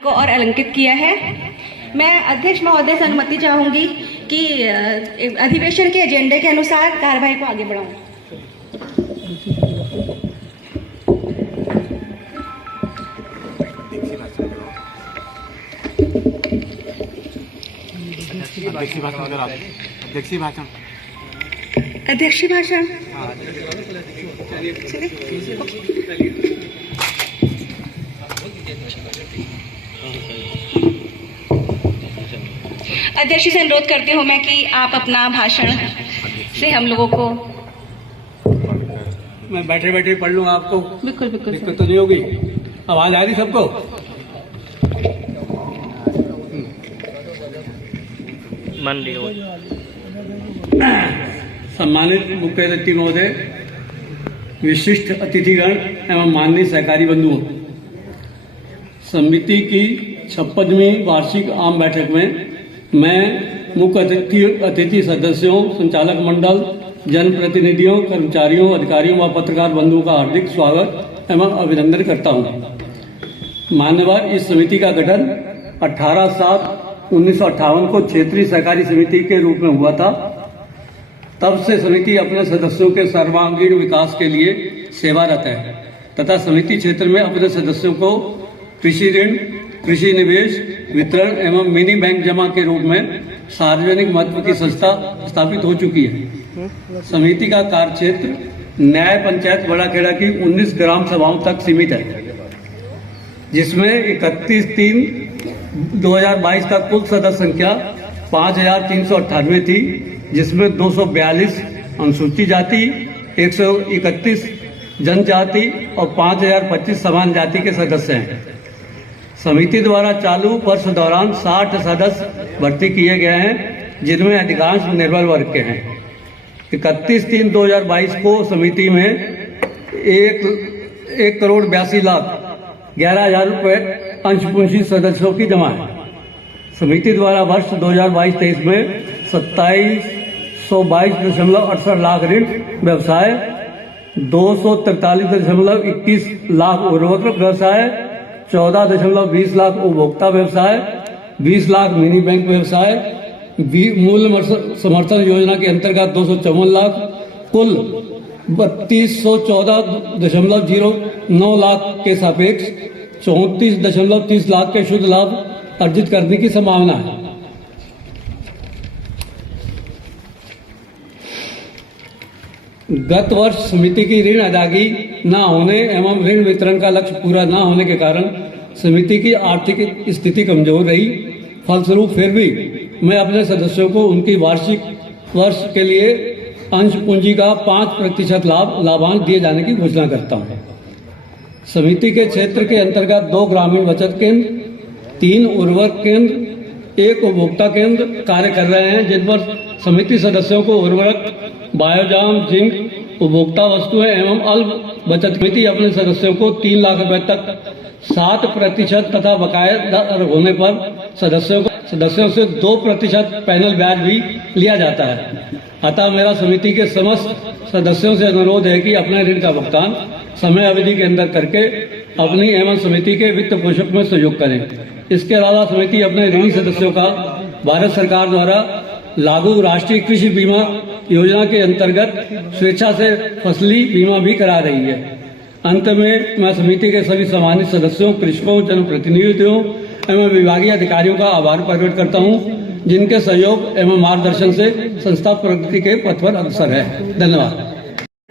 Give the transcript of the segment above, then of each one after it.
को और अलंकित किया है। मैं अध्यक्ष महोदय से अनुमति चाहूंगी कि अधिवेशन के एजेंडे के अनुसार कार्यवाही को आगे बढ़ाऊं। अध्यक्षीय भाषण अध्यक्ष से अनुरोध करती हूँ मैं कि आप अपना भाषण से हम लोगों को। मैं बैठे बैठे पढ़ लूँगा आपको। बिल्कुल बिल्कुल दिक्कत तो नहीं होगी। आवाज आ रही सबको? सम्मानित मुख्य अतिथि महोदय, विशिष्ट अतिथिगण एवं माननीय सहकारी बंधुओं, समिति की 56वीं वार्षिक आम बैठक में मैं मुख्य अतिथि सदस्यों, संचालक मंडल, जनप्रतिनिधियों, कर्मचारियों, अधिकारियों व पत्रकार बंधुओं का हार्दिक स्वागत एवं अभिनंदन करता हूं। मान्यवर, इस समिति का गठन 18/7/1958 को क्षेत्रीय सहकारी समिति के रूप में हुआ था। तब से समिति अपने सदस्यों के सर्वांगीण विकास के लिए सेवारत है तथा समिति क्षेत्र में अपने सदस्यों को कृषि ऋण, कृषि निवेश वितरण एवं मिनी बैंक जमा के रूप में सार्वजनिक महत्व की संस्था स्थापित हो चुकी है। समिति का कार्य क्षेत्र न्याय पंचायत बड़ाखेड़ा की 19 ग्राम सभाओं तक सीमित है, जिसमें 31/3/2022 का कुल सदस्य संख्या 5398 थी, जिसमें 242 अनुसूचित जाति, 131 जनजाति और 5025 समान जाति के सदस्य हैं। समिति द्वारा चालू वर्ष दौरान 60 सदस्य भर्ती किए गए हैं, जिनमें अधिकांश निर्बल वर्ग के हैं। 31/3/2022 को समिति में 1,82,11,000 रुपये अंशपूंजी सदस्यों की जमा है। समिति द्वारा वर्ष 2022-23 में 2722.68 लाख ऋण व्यवसाय, 243.21 लाख उर्वरक व्यवसाय, 14.20 लाख उपभोक्ता व्यवसाय, 20 लाख मिनी बैंक व्यवसाय, मूल्य समर्थन योजना के अंतर्गत 254 लाख, कुल 3214.09 लाख के सापेक्ष 34.30 लाख के शुद्ध लाभ अर्जित करने की संभावना है। गत वर्ष समिति की ऋण अदायगी न होने एवं ऋण वितरण का लक्ष्य पूरा न होने के कारण समिति की आर्थिक स्थिति कमजोर रही। फलस्वरूप फिर भी मैं अपने सदस्यों को उनकी वार्षिक वर्ष के लिए अंश पूंजी का 5% लाभांश दिए जाने की घोषणा करता हूँ। समिति के क्षेत्र के अंतर्गत 2 ग्रामीण बचत केंद्र, 3 उर्वरक केंद्र, 1 उपभोक्ता केंद्र कार्य कर रहे हैं, जिन पर समिति सदस्यों को उर्वरक, बायोजाम, जिंक, उपभोक्ता वस्तुएं एवं अल्प बचत समिति अपने सदस्यों को 3 लाख रुपए तक 7% तथा बकाया होने पर सदस्यों से 2% पैनल ब्याज भी लिया जाता है। अतः मेरा समिति के समस्त सदस्यों से अनुरोध है कि अपने ऋण का भुगतान समय अवधि के अंदर करके अपनी एवं समिति के वित्त पोषण में सहयोग करें। इसके अलावा समिति अपने ऋणी सदस्यों का भारत सरकार द्वारा लागू राष्ट्रीय कृषि बीमा योजना के अंतर्गत स्वेच्छा से फसली बीमा भी करा रही है। अंत में मैं समिति के सभी सम्मानित सदस्यों, कृषकों, जनप्रतिनिधियों एवं विभागीय अधिकारियों का आभार प्रकट करता हूं, जिनके सहयोग एवं मार्गदर्शन से संस्था प्रगति के पथ पर अग्रसर है। धन्यवाद।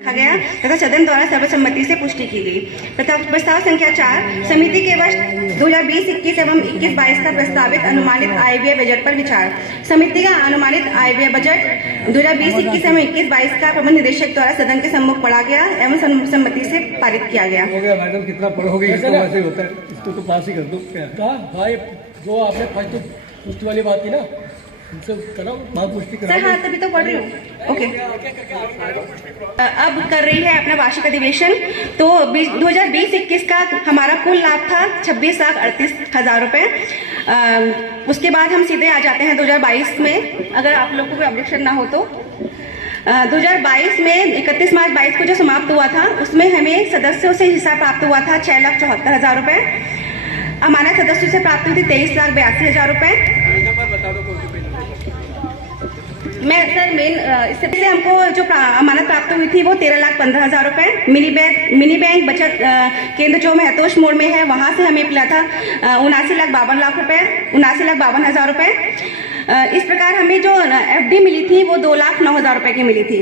गया तथा सदन द्वारा सर्वसम्मति से पुष्टि की गई। प्रस्ताव संख्या 4, समिति के वर्ष 2020-21 एवं 21-22 का प्रस्तावित अनुमानित आय व्यय बजट पर विचार। समिति का अनुमानित आय व्यय बजट 2020-21 एवं 21-22 का प्रबंध निदेशक द्वारा सदन के सम्मुख पढ़ा गया एवं सर्वसम्मति से पारित किया गया। हो गया मैडम, कितना पढ़ोगे? इसको वैसे होता है, इसको तो पास ही कर दो। क्या भाई, जो आपने पुष्टि वाली बात की ना, सर हाँ, तभी तो पढ़ रही हूँ। ओके, अब कर रही है अपना वार्षिक अधिवेशन। तो 2020-21 का हमारा कुल लाभ था 26,38,000 रुपये। उसके बाद हम सीधे आ जाते हैं 2022 में, अगर आप लोग को कोई ऑब्जेक्शन ना हो तो। 2022 में 31 मार्च 22 को जो समाप्त हुआ था, उसमें हमें सदस्यों से हिस्सा प्राप्त हुआ था 6,74,000 रुपये। अमानत सदस्यों से प्राप्त हुई थी 23,82,000 रुपए। मैं सर इससे पहले हमको जो अमानत प्राप्त हुई थी वो 13,15,000 रुपए। मिनी बैंक बचत केंद्र जो महतोष मोड़ में है वहां से हमें मिला था 79,52,00,000 रुपए, 79,52,000 रुपए। इस प्रकार हमें जो एफडी मिली थी वो 2,09,000 रुपए की मिली थी।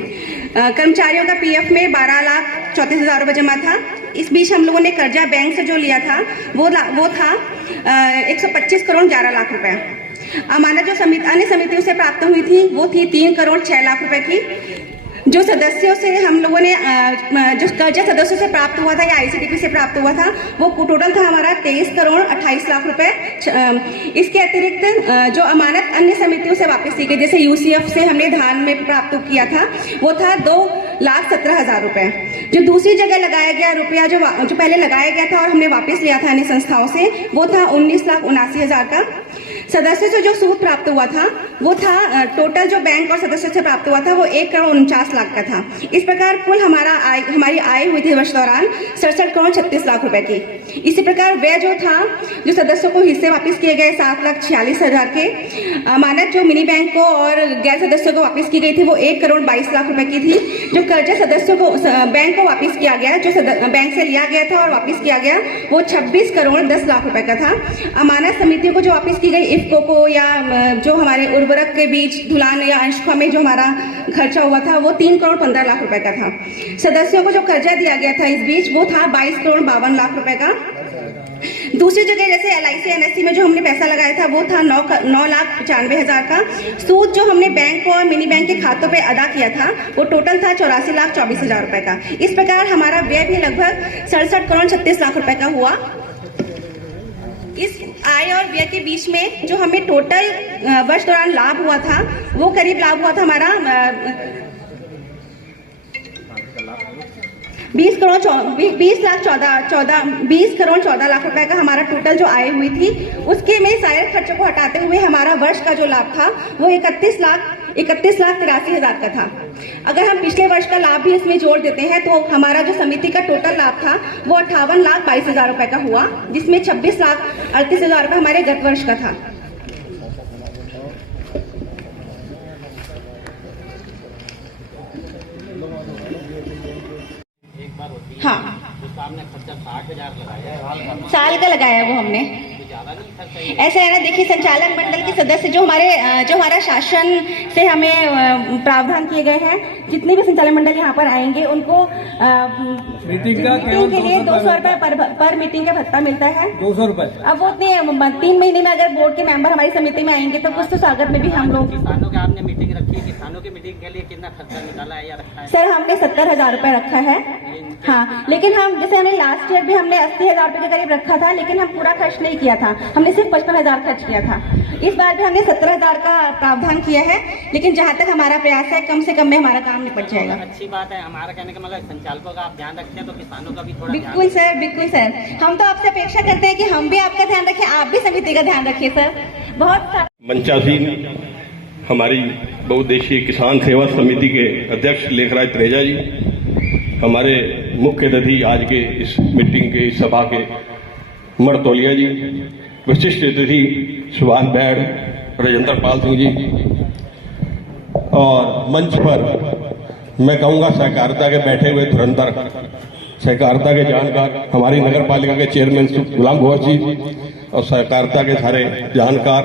कर्मचारियों का पीएफ में 12,34,000 रुपए जमा था। इस बीच हम लोगों ने कर्जा बैंक से जो लिया था वो था 125 करोड़ 11 लाख रुपए। अमानत जो अन्य समितियों से प्राप्त हुई थी वो थी 3 करोड़ 6 लाख रुपए की। जो सदस्यों से हम लोगों ने जो कर्जा सदस्यों से प्राप्त हुआ था या आईसीडीपी से प्राप्त हुआ था वो टोटल था हमारा 23 करोड़ 28 लाख रुपए। इसके अतिरिक्त जो अमानत अन्य समितियों से वापस की गई, जैसे यूसीएफ से हमने धान में प्राप्त किया था वो था 2,17,000 रुपए। जो दूसरी जगह लगाया गया रुपया जो पहले लगाया गया था और हमने वापस लिया था अन्य संस्थाओं से वो था 19,79,000 का। सदस्यों से जो सूद प्राप्त हुआ था वो था टोटल जो बैंक और सदस्यों से प्राप्त हुआ था वो 1 करोड़ 49 लाख का था। इस प्रकार कुल हमारी आय हुई थी वर्ष दौरान 67 करोड़ 36 लाख रुपए की। इसी प्रकार व्यय जो था जो सदस्यों को हिस्से वापस किए गए 7,46,000 के। अमानत जो मिनी बैंक को और गैर सदस्यों को वापस की गई थी वो 1 करोड़ 22 लाख रुपए की थी। जो कर्जा सदस्यों को बैंक को वापस किया गया, जो बैंक से लिया गया था और वापस किया गया वो 26 करोड़ 10 लाख रुपए का था। अमानत समितियों को जो वापस की गई इफ्को को या जो हमारे उर्वरक के बीच ढुलान या अंशुआ में जो हमारा खर्चा हुआ था वो 3 करोड़ 15 लाख रुपए का था। सदस्यों को जो कर्जा दिया गया था इस बीच वो था 22 करोड़ 52 लाख रुपए का। दूसरी जगह जैसे LIC NSC में जो हमने पैसा लगाया था वो था 9,95,000 का। सूद जो हमने बैंक और मिनी बैंक के खातों पे अदा किया था वो टोटल था 84,24,000 रुपए का। इस प्रकार हमारा व्यय भी लगभग 67 करोड़ 36 लाख रुपए का हुआ। इस आय और व्यय के बीच में जो हमें टोटल वर्ष दौरान लाभ हुआ था वो करीब लाभ हुआ था हमारा 20 करोड़ 14 लाख रुपए का हमारा टोटल जो आय हुई थी। उसके में सारे खर्चों को हटाते हुए हमारा वर्ष का जो लाभ था वो 31,83,000 का था। अगर हम पिछले वर्ष का लाभ भी इसमें जोड़ देते हैं तो हमारा जो समिति का टोटल लाभ था वो 58,22,000 रुपए का हुआ, जिसमें 26,38,000 रुपए हमारे गत वर्ष का था। हाँ, साल का लगाया वो हमने। ऐसा है ना, देखिए संचालक मंडल के सदस्य जो हमारा शासन से हमें प्रावधान किए गए हैं, जितने भी संचालक मंडल यहाँ पर आएंगे उनको मीटिंग के लिए 200 रुपए पर मीटिंग का भत्ता मिलता है। 200 रुपए। अब वो 3 महीने में अगर बोर्ड के मेंबर हमारी समिति में आएंगे तो कुछ तो स्वागत में भी हम लोग। किसानों की आपने मीटिंग रखी है, किसानों की मीटिंग के लिए कितना खर्चा निकाला है या रखा है? सर हमने 70,000 रुपए रखा है। हाँ, लेकिन हम जैसे हमने लास्ट ईयर भी हमने 80,000 रुपए के करीब रखा था, लेकिन हम पूरा खर्च नहीं किया था, हमने सिर्फ 55,000 खर्च किया था। इस बार भी हमने 17,000 का प्रावधान किया है, लेकिन जहाँ तक हमारा प्रयास है कम से कम में हमारा काम निपट जाएगा। अच्छी बात है। हमारा कहने का मतलब संचालकों का आप ध्यान रखते हैं तो किसानों का भी थोड़ा बिल्कुल सर, बिल्कुल सर। हम तो आपसे अपेक्षा करते हैं कि हम भी आपका ध्यान रखें, आप भी समिति का ध्यान रखिए सर। बहुत मंचासीन हमारी बहुउद्देशीय किसान सेवा समिति के अध्यक्ष लेखराज त्रेजा जी, हमारे मुख्य अतिथि आज के इस मीटिंग के इस सभा के मरतोलिया जी, विशिष्ट अतिथि सुभाष बैड, राजेंद्र पाल सिंह जी, और मंच पर मैं कहूँगा सहकारिता के बैठे हुए धुरंधर, सहकारिता के जानकार हमारी नगर पालिका के चेयरमैन गुलाम घोष जी और सहकारिता के सारे जानकार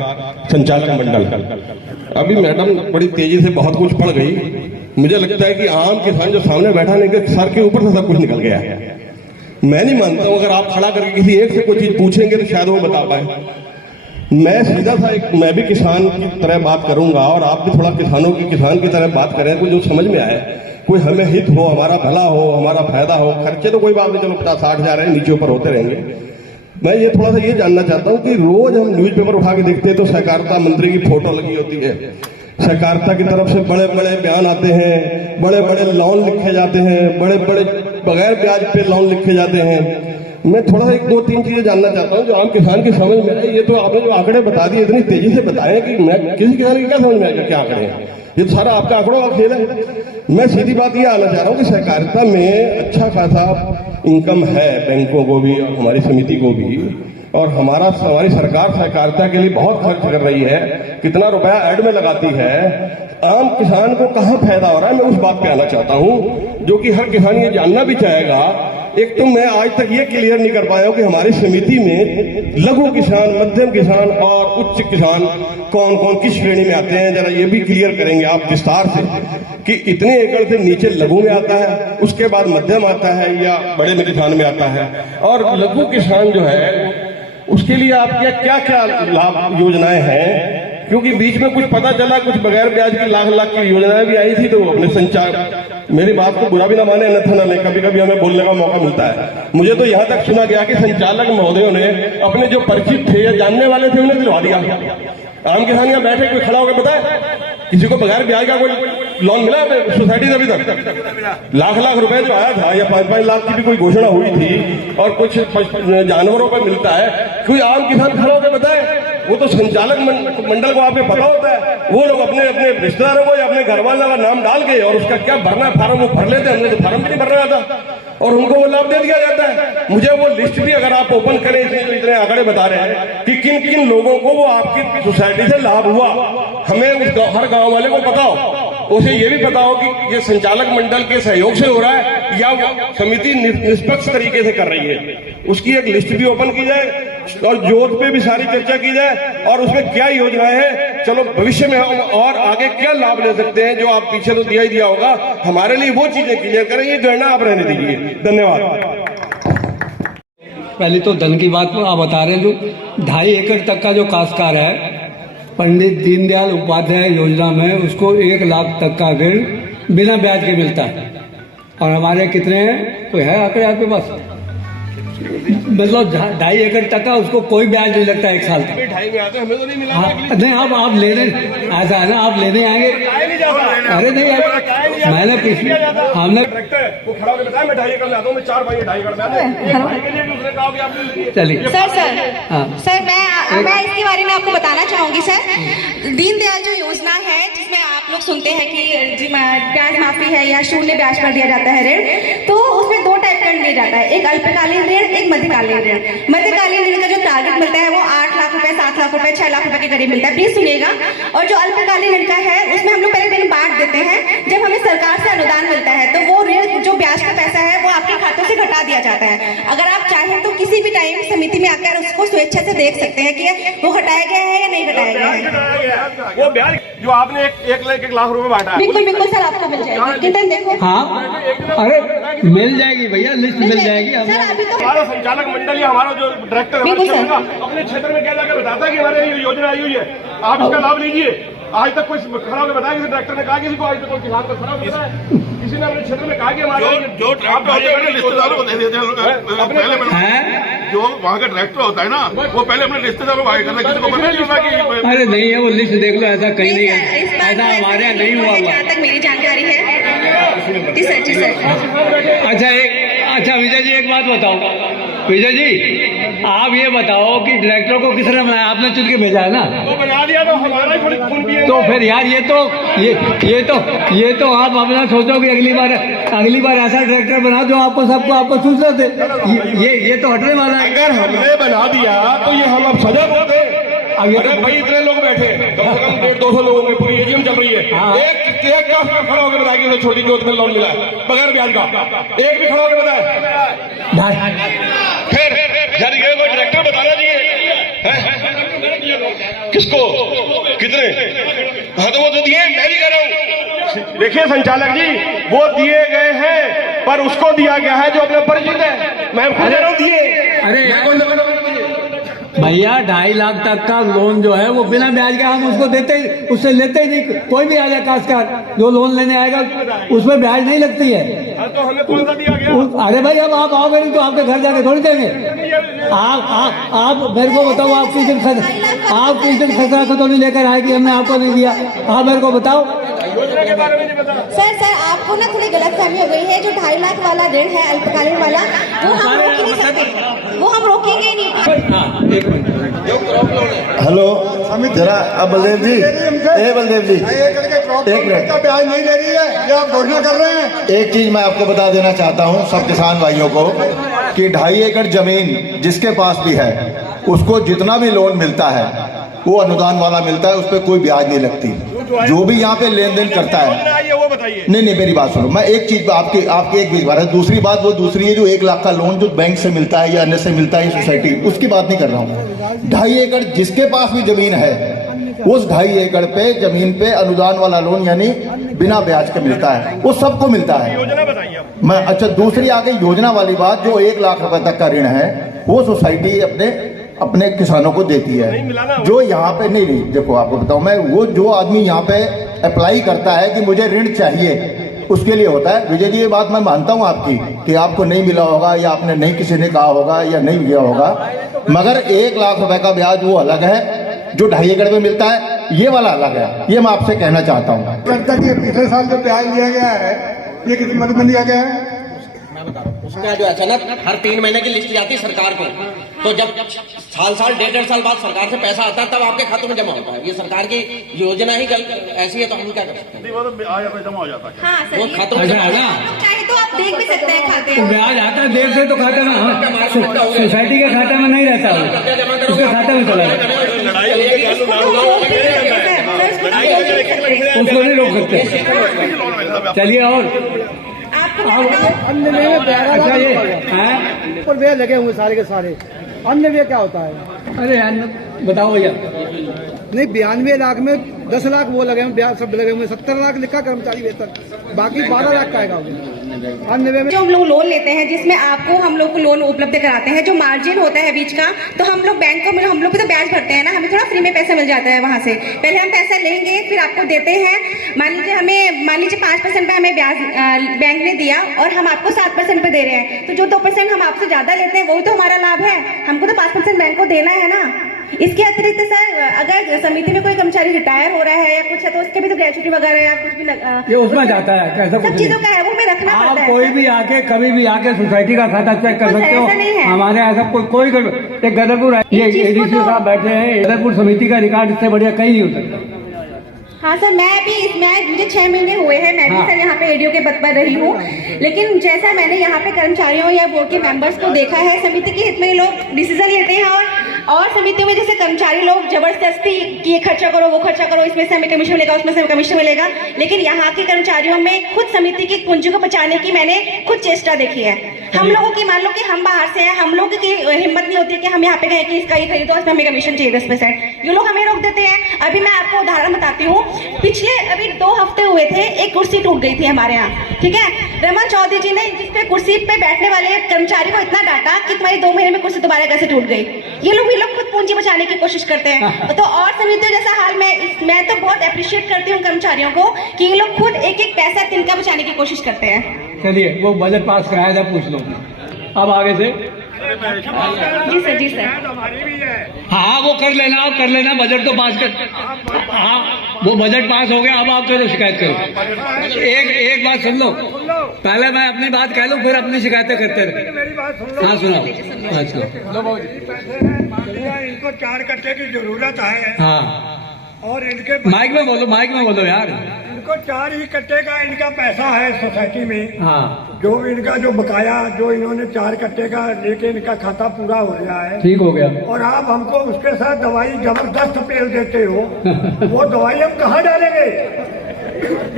संचालक मंडल। अभी मैडम बड़ी तेजी से बहुत कुछ पढ़ गई। मुझे लगता है कि आम किसान जो सामने बैठा नहीं कि सर के ऊपर से सब कुछ निकल गया है। मैं नहीं मानता हूं अगर आप खड़ा करके किसी एक से कोई चीज पूछेंगे तो शायद वो बता पाए। मैं सीधा सा मैं भी किसान की तरह बात करूंगा और आप भी थोड़ा किसान की तरह बात करें, कुछ जो समझ में आए, कोई हमें हित हो, हमारा भला हो, हमारा फायदा हो। खर्चे तो कोई बात नहीं, चलो 50-60 हजार है, नीचे ऊपर होते रहेंगे। मैं ये थोड़ा सा ये जानना चाहता हूँ कि रोज हम न्यूज़पेपर उठा के देखते हैं तो सहकारिता मंत्री की फोटो लगी होती है, सहकारिता की तरफ से बड़े बड़े बयान आते हैं, बड़े बड़े लोन लिखे जाते हैं, बड़े बड़े बगैर ब्याज पे लोन लिखे जाते हैं। मैं थोड़ा सा 1-2-3 चीजें जानना चाहता हूँ जो आम किसान की समझ में आए। ये तो आपने जो आंकड़े बता दिए इतनी तेजी से बताए कि मैं किसी किसान की क्या समझ में आएगा क्या आंकड़े हैं, ये तो सारा आपका आंकड़ों का खेल है। मैं सीधी बात ये आना चाह रहा हूँ कि सहकारिता में अच्छा खासा इनकम है, बैंकों को भी और हमारी समिति को भी, और हमारी सरकार सहकारिता के लिए बहुत खर्च कर रही है, कितना रुपया ऐड में लगाती है, आम किसान को कहाँ फायदा हो रहा है, मैं उस बात पे आना चाहता हूँ जो कि हर किसान ये जानना भी चाहेगा। एक तो मैं आज तक ये क्लियर नहीं कर पाया हूँ कि हमारी समिति में लघु किसान, मध्यम किसान और उच्च किसान कौन कौन किस श्रेणी में आते हैं, जरा ये भी क्लियर करेंगे आप विस्तार से कि इतने एकड़ से नीचे लघु में आता है, उसके बाद मध्यम आता है या बड़े में किसान में आता है, और लघु किसान जो है उसके लिए आपके क्या क्या लाभ योजनाएं हैं, क्योंकि बीच में कुछ पता चला कुछ बगैर ब्याज की लाख लाख की योजनाएं भी आई थी, तो अपने संचार, मेरी बात को बुरा भी ना माने, अन्यथा ना ले, कभी कभी हमें बोलने का मौका मिलता है। मुझे तो यहाँ तक सुना गया कि संचालक महोदयों ने अपने जो परिचित थे या जानने वाले थे उन्हें दिलवा दिया। आम किसान यहाँ बैठे कोई खड़ा होकर बताए किसी को बगैर ब्याज का कोई लोन मिला है सोसाइटी से अभी तक? लाख लाख रुपए जो आया था या 5-5 लाख की भी कोई घोषणा हुई थी और कुछ जानवरों पर मिलता है, कोई आम किसान खड़ा होकर बताए? वो तो संचालक मंडल को आपको पता होता है, वो लोग अपने अपने रिश्तेदारों को या अपने घर वालों का नाम डाल के और उसका क्या भरना फार्म वो भर लेते हैं। हमने तो फार्म भी नहीं भरना आता और उनको वो लाभ दे दिया जाता है। मुझे वो लिस्ट भी अगर आप ओपन करें, इसमें जो इतने आंकड़े बता रहे हैं कि किन किन लोगों को वो आपकी सोसाइटी से लाभ हुआ, हमें हर गांव वाले को पता हो, उसे ये भी पता हो कि ये संचालक मंडल के सहयोग से हो रहा है या समिति निष्पक्ष तरीके से कर रही है। उसकी एक लिस्ट भी ओपन की जाए और जोत पे भी सारी चर्चा की जाए और उसमें क्या योजनाएं हैं, चलो भविष्य में हम और आगे क्या लाभ ले सकते हैं, जो आप पीछे तो दिया ही दिया होगा, हमारे लिए वो चीजें क्लियर करें। ये गणना आप रहने दीजिए। धन्यवाद। पहले तो धन की बात आप बता रहे हैं, जो 2.5 एकड़ तक का जो काश्तकार है, पंडित दीनदयाल उपाध्याय योजना में उसको 1 लाख तक का ऋण बिना ब्याज के मिलता है। और हमारे कितने हैं, कोई है आंकड़े आपके पास? मतलब 2.5 एकड़ तक का उसको कोई ब्याज नहीं लगता 1 साल तक। 2.5 में आते हमें तो नहीं मिला। नहीं, आप लेने, ऐसा है ना, आप लेने आएंगे। अरे नहीं, मैंने पिछले हमने वो खड़ा होकर बताया मैं 2.5 एकड़ में आता हूँ, मैं 4 भाई 2.5 एकड़ में आते हैं। चलिए सर मैं इसके बारे में आपको बताना चाहूंगी। सर, दीनदयाल जो योजना है जिसमें आप लोग सुनते हैं कि ब्याज माफी है या शून्य ब्याज पर दिया जाता है ऋण, तो उसमें 2 टाइप का ऋण दिया जाता है, एक अल्पकालीन ऋण, एक मध्यकालीन ऋण। मध्यकालीन ऋण का जो टारगेट मिलता है वो 8 लाख रुपए, 7 लाख रुपए, 6 लाख रुपए के करीब मिलता है। प्लीज सुनिएगा। और जो अल्पकालीन ऋण का है उसमें हम लोग पहले ऋण बांट देते हैं। जब हमें सरकार से अनुदान मिलता है तो वो ऋण जो ब्याज का पैसा है वो आपके खातों से घटा दिया जाता है। अगर आप चाहें तो किसी भी टाइम समिति में आकर उसको स्वेच्छा से देख सकते हैं कि वो घटाया गया है या नहीं घटाया गया है। वो ब्याज जो आपने 1 लाख रुपए बांटा है, बिल्कुल बिल्कुल सर, आपको मिल जाएगी। कितने देखो। हाँ, अरे मिल जाएगी भैया, लिस्ट मिल जाएगी। सर अभी तो हमारा संचालक मंडल या हमारा जो डायरेक्टर अपने क्षेत्र में क्या जाकर बताता है कि हमारे ये योजना आई हुई है, आप इसका लाभ लीजिए। आज तक कोई खड़ा होकर बताया, किसी डायरेक्टर ने कहा, किसी को आज तक कोई किसान को खड़ा होकर बताया, किसी ने अपने क्षेत्र में कहा कि हमारे जो रिश्तेदारों को दे देते हैं, जो वहाँ का डायरेक्टर होता है ना, वो पहले अपने रिश्तेदारों को आगे करना, किसी को पता नहीं होता कि अरे नहीं है, वो लिस्ट देख लो, ऐसा कहीं नहीं है, ऐसा हमारे यहाँ नहीं हुआ। जहाँ तक मेरी जानकारी है। जी सर, जी सर। अच्छा विजय जी, एक बात बताओ विजय जी, आप ये बताओ कि डायरेक्टर को किसने बनाया? आपने चुन के भेजा है ना? वो बना दिया तो हमारा ही थोड़ी खून पिएंगे। तो फिर यार ये तो आप अपना सोचो कि अगली बार ऐसा डायरेक्टर बना जो आपको सूचना दे। ये तो हटने वाला है। अगर हमने बना दिया तो ये हम अब सजा बोलते। अरे भाई इतने लोग बैठे, कम से कम 150-200 लोगों में पूरी एजीएम चल रही है। हाँ। एक का खड़ा होकर बताया कि छोटी जोत में लोन मिला है बगैर ब्याज का, एक भी खड़ा होकर बताया। फिर यार ये कोई डायरेक्टर बताना चाहिए किसको कितने? हाँ तो वो तो दिए, मैं भी कह रहा हूँ। देखिए संचालक जी, वो दिए गए हैं पर उसको दिया गया है जो अपने परिचित है। मैं कह रहा हूँ दिए। अरे भैया 2.5 लाख तक का लोन जो है वो बिना ब्याज का हम उसको देते ही, उससे लेते ही नहीं। कोई भी आएगा काश्तकार जो लोन लेने आएगा उसमें ब्याज नहीं लगती है। तो हमें कौन सा दिया गया? अरे भाई अब आप आओगे नहीं तो आपके घर जाके थोड़ी देंगे। आप मेरे को बताओ, आप किस दिन खसरा खतौनी लेकर आए कि हमने आपको नहीं दिया? आप मेरे को बताओ। सर आपको ना थोड़ी गलतफहमी हो गई है। जो 2.5 लाख वाला ऋण है अल्पकालीन वाला, वो हम रोक ही नहीं सकते, वो हम रोकेंगे ही नहीं। हेलो जरा अब बलदेव जी, बलदेव जी एक मिनट, ब्याज नहीं ले रही है, ये आप घोषणा कर रहे हैं। एक चीज मैं आपको बता देना चाहता हूं सब किसान भाइयों को कि 2.5 एकड़ जमीन जिसके पास भी है उसको जितना भी लोन मिलता है वो अनुदान वाला मिलता है, उस पर कोई ब्याज नहीं लगती। जो भी यहाँ पे लेन देन करता है, वो बताइए। नहीं मेरी बात सुनो, मैं एक चीज आपकी एक बीच बात है। दूसरी बात वो दूसरी है, जो 1 लाख का लोन जो बैंक से मिलता है या अन्य से मिलता है सोसाइटी, उसकी बात नहीं कर रहा हूँ। 2.5 एकड़ जिसके पास भी जमीन है, उस 2.5 एकड़ पे जमीन पे अनुदान वाला लोन यानी बिना ब्याज के मिलता है, वो सबको मिलता है। योजना बताइए आप। मैं अच्छा दूसरी आगे योजना वाली बात, जो 1 लाख रुपए तक का ऋण है वो सोसाइटी अपने किसानों को देती है। जो यहाँ पे नहीं देखो आपको बताऊं मैं, वो जो आदमी यहाँ पे अप्लाई करता है कि मुझे ऋण चाहिए, उसके लिए होता है। विजय जी ये बात मैं मानता हूँ आपकी कि आपको नहीं मिला होगा या आपने नहीं किसी ने कहा होगा या नहीं दिया होगा, मगर 1 लाख रुपए का ब्याज वो अलग है, जो 2.5 एकड़ में मिलता है ये वाला अलग है। ये मैं आपसे कहना चाहता हूँ। पिछले साल जो ब्याज लिया गया है ये कितनी मदद में लिया गया है? उसका जो अचानक हर 3 महीने की लिस्ट जाती है सरकार को, तो जब साल 1.5 साल बाद सरकार से पैसा आता है तब आपके खातों में जमा होता है। ये सरकार की योजना ही ऐसी है, तो हम क्या कर सकते हैं? वो तो ब्याज जमा हो जाता है। हाँ सर, वो खातों में जमा चाहे तो आप देख भी सकते हैं खाते तो ब्याज आता है देर से, तो खाते में सोसाइटी के खाते में नहीं रहता है, उसके खाते में चला जाता है। उसको नहीं रोक सकते। चलिए और अन्य में अच्छा ये हैं पर व्यय लगे हुए सारे के सारे। अन्य व्यय क्या होता है? अरे यार बताओ भैया। नहीं 92 लाख में 10 लाख वो लगे हुए, ब्याज सब लगे हुए, 70 लाख लिखा कर्मचारी वेतन, बाकी 12 लाख का आएगा। अन्य व्यय में जो हम लोग लोन लेते हैं जिसमें आपको हम लोग को लोन उपलब्ध कराते हैं, जो मार्जिन होता है बीच का, तो हम लोग बैंक को हम लोग भी तो ब्याज भरते हैं ना, हमें थोड़ा फ्री में पैसा मिल जाता है वहां से। पहले हम पैसा लेंगे फिर आपको देते हैं। मान लीजिए 5% पे हमें ब्याज बैंक ने दिया और हम आपको 7% पे दे रहे हैं, तो जो 2% हम आपसे ज्यादा लेते हैं वही तो हमारा लाभ है। हमको तो 5% बैंक को देना है ना। इसके अतिरिक्त सर अगर समिति में कोई कर्मचारी रिटायर हो रहा है या कुछ है तो उसके भी तो ग्रेचुटी वगैरह या कुछ भी ये उसमें जाता है, कैसा सब चीजों का है वो में रखना आप पड़ता है। कोई भी आके कभी भी आके सोसाइटी का खाता चेक कर सकते हो। हमारे यहाँ ऐसा कोई एक गदरपुर है, ये एडीसी साहब बैठे हैं, गदरपुर समिति का रिकॉर्ड इससे बढ़िया कहीं नहीं हो सकता। हाँ सर, मुझे 6 महीने हुए हैं, मैं भी सर यहाँ पे एडीओ के पद पर रही हूँ, लेकिन जैसा मैंने यहाँ पे कर्मचारियों या बोर्ड के मेंबर्स को देखा है, समिति के हित में लोग डिसीजन लेते हैं और समितियों में जैसे कर्मचारी लोग जबरदस्ती कि ये खर्चा करो वो खर्चा करो, इसमें से हमें कमीशन मिलेगा उसमें से हमें कमीशन मिलेगा, लेकिन यहाँ के कर्मचारियों में खुद समिति की पूंजी को बचाने की मैंने खुद चेष्टा देखी है। हम लोगों की मान लो कि हम बाहर से हैं, हम लोगों की हिम्मत नहीं होती है कि हम यहाँ पे कहें कि इसका ये खरीदो इसमें हमें कमीशन चाहिए 10%, ये लोग हमें रोक देते हैं। अभी मैं आपको उदाहरण बताती हूँ, पिछले अभी 2 हफ्ते हुए थे, एक कुर्सी टूट गई थी हमारे यहाँ, ठीक है। रमन चौधरी जी ने जिसपे कुर्सी पे बैठने वाले कर्मचारी को इतना डांटा कि तुम्हारी 2 महीने में कुर्सी दोबारा कैसे टूट गई। ये लोग खुद पूंजी बचाने की कोशिश करते हैं। तो और समितियों जैसा हाल मैं तो बहुत अप्रिशिएट करती हूँ कर्मचारियों को कि ये लोग खुद एक पैसा तिनका बचाने की कोशिश करते हैं। चलिए वो बजट पास कराया था, पूछ लो अब आगे से। जी सर हाँ वो कर लेना बजट तो पास कर। हाँ वो बजट पास हो गया, अब आप करो शिकायत करो। एक बात सुन लो, पहले मैं अपनी बात कह लूं फिर अपनी शिकायतें करते रहे। हाँ सुनाओ। इनको 4 कट्टे की जरूरत है। हाँ और इनके माइक में बोलो यार। इनको 4 ही कट्टे का इनका पैसा है सोसाइटी में। हाँ जो इनका जो बकाया जो इन्होंने 4 कट्टे का लेके इनका खाता पूरा हो गया है, ठीक हो गया। और आप हमको उसके साथ दवाई जबरदस्त पेल देते हो, वो दवाई हम कहाँ डालेंगे?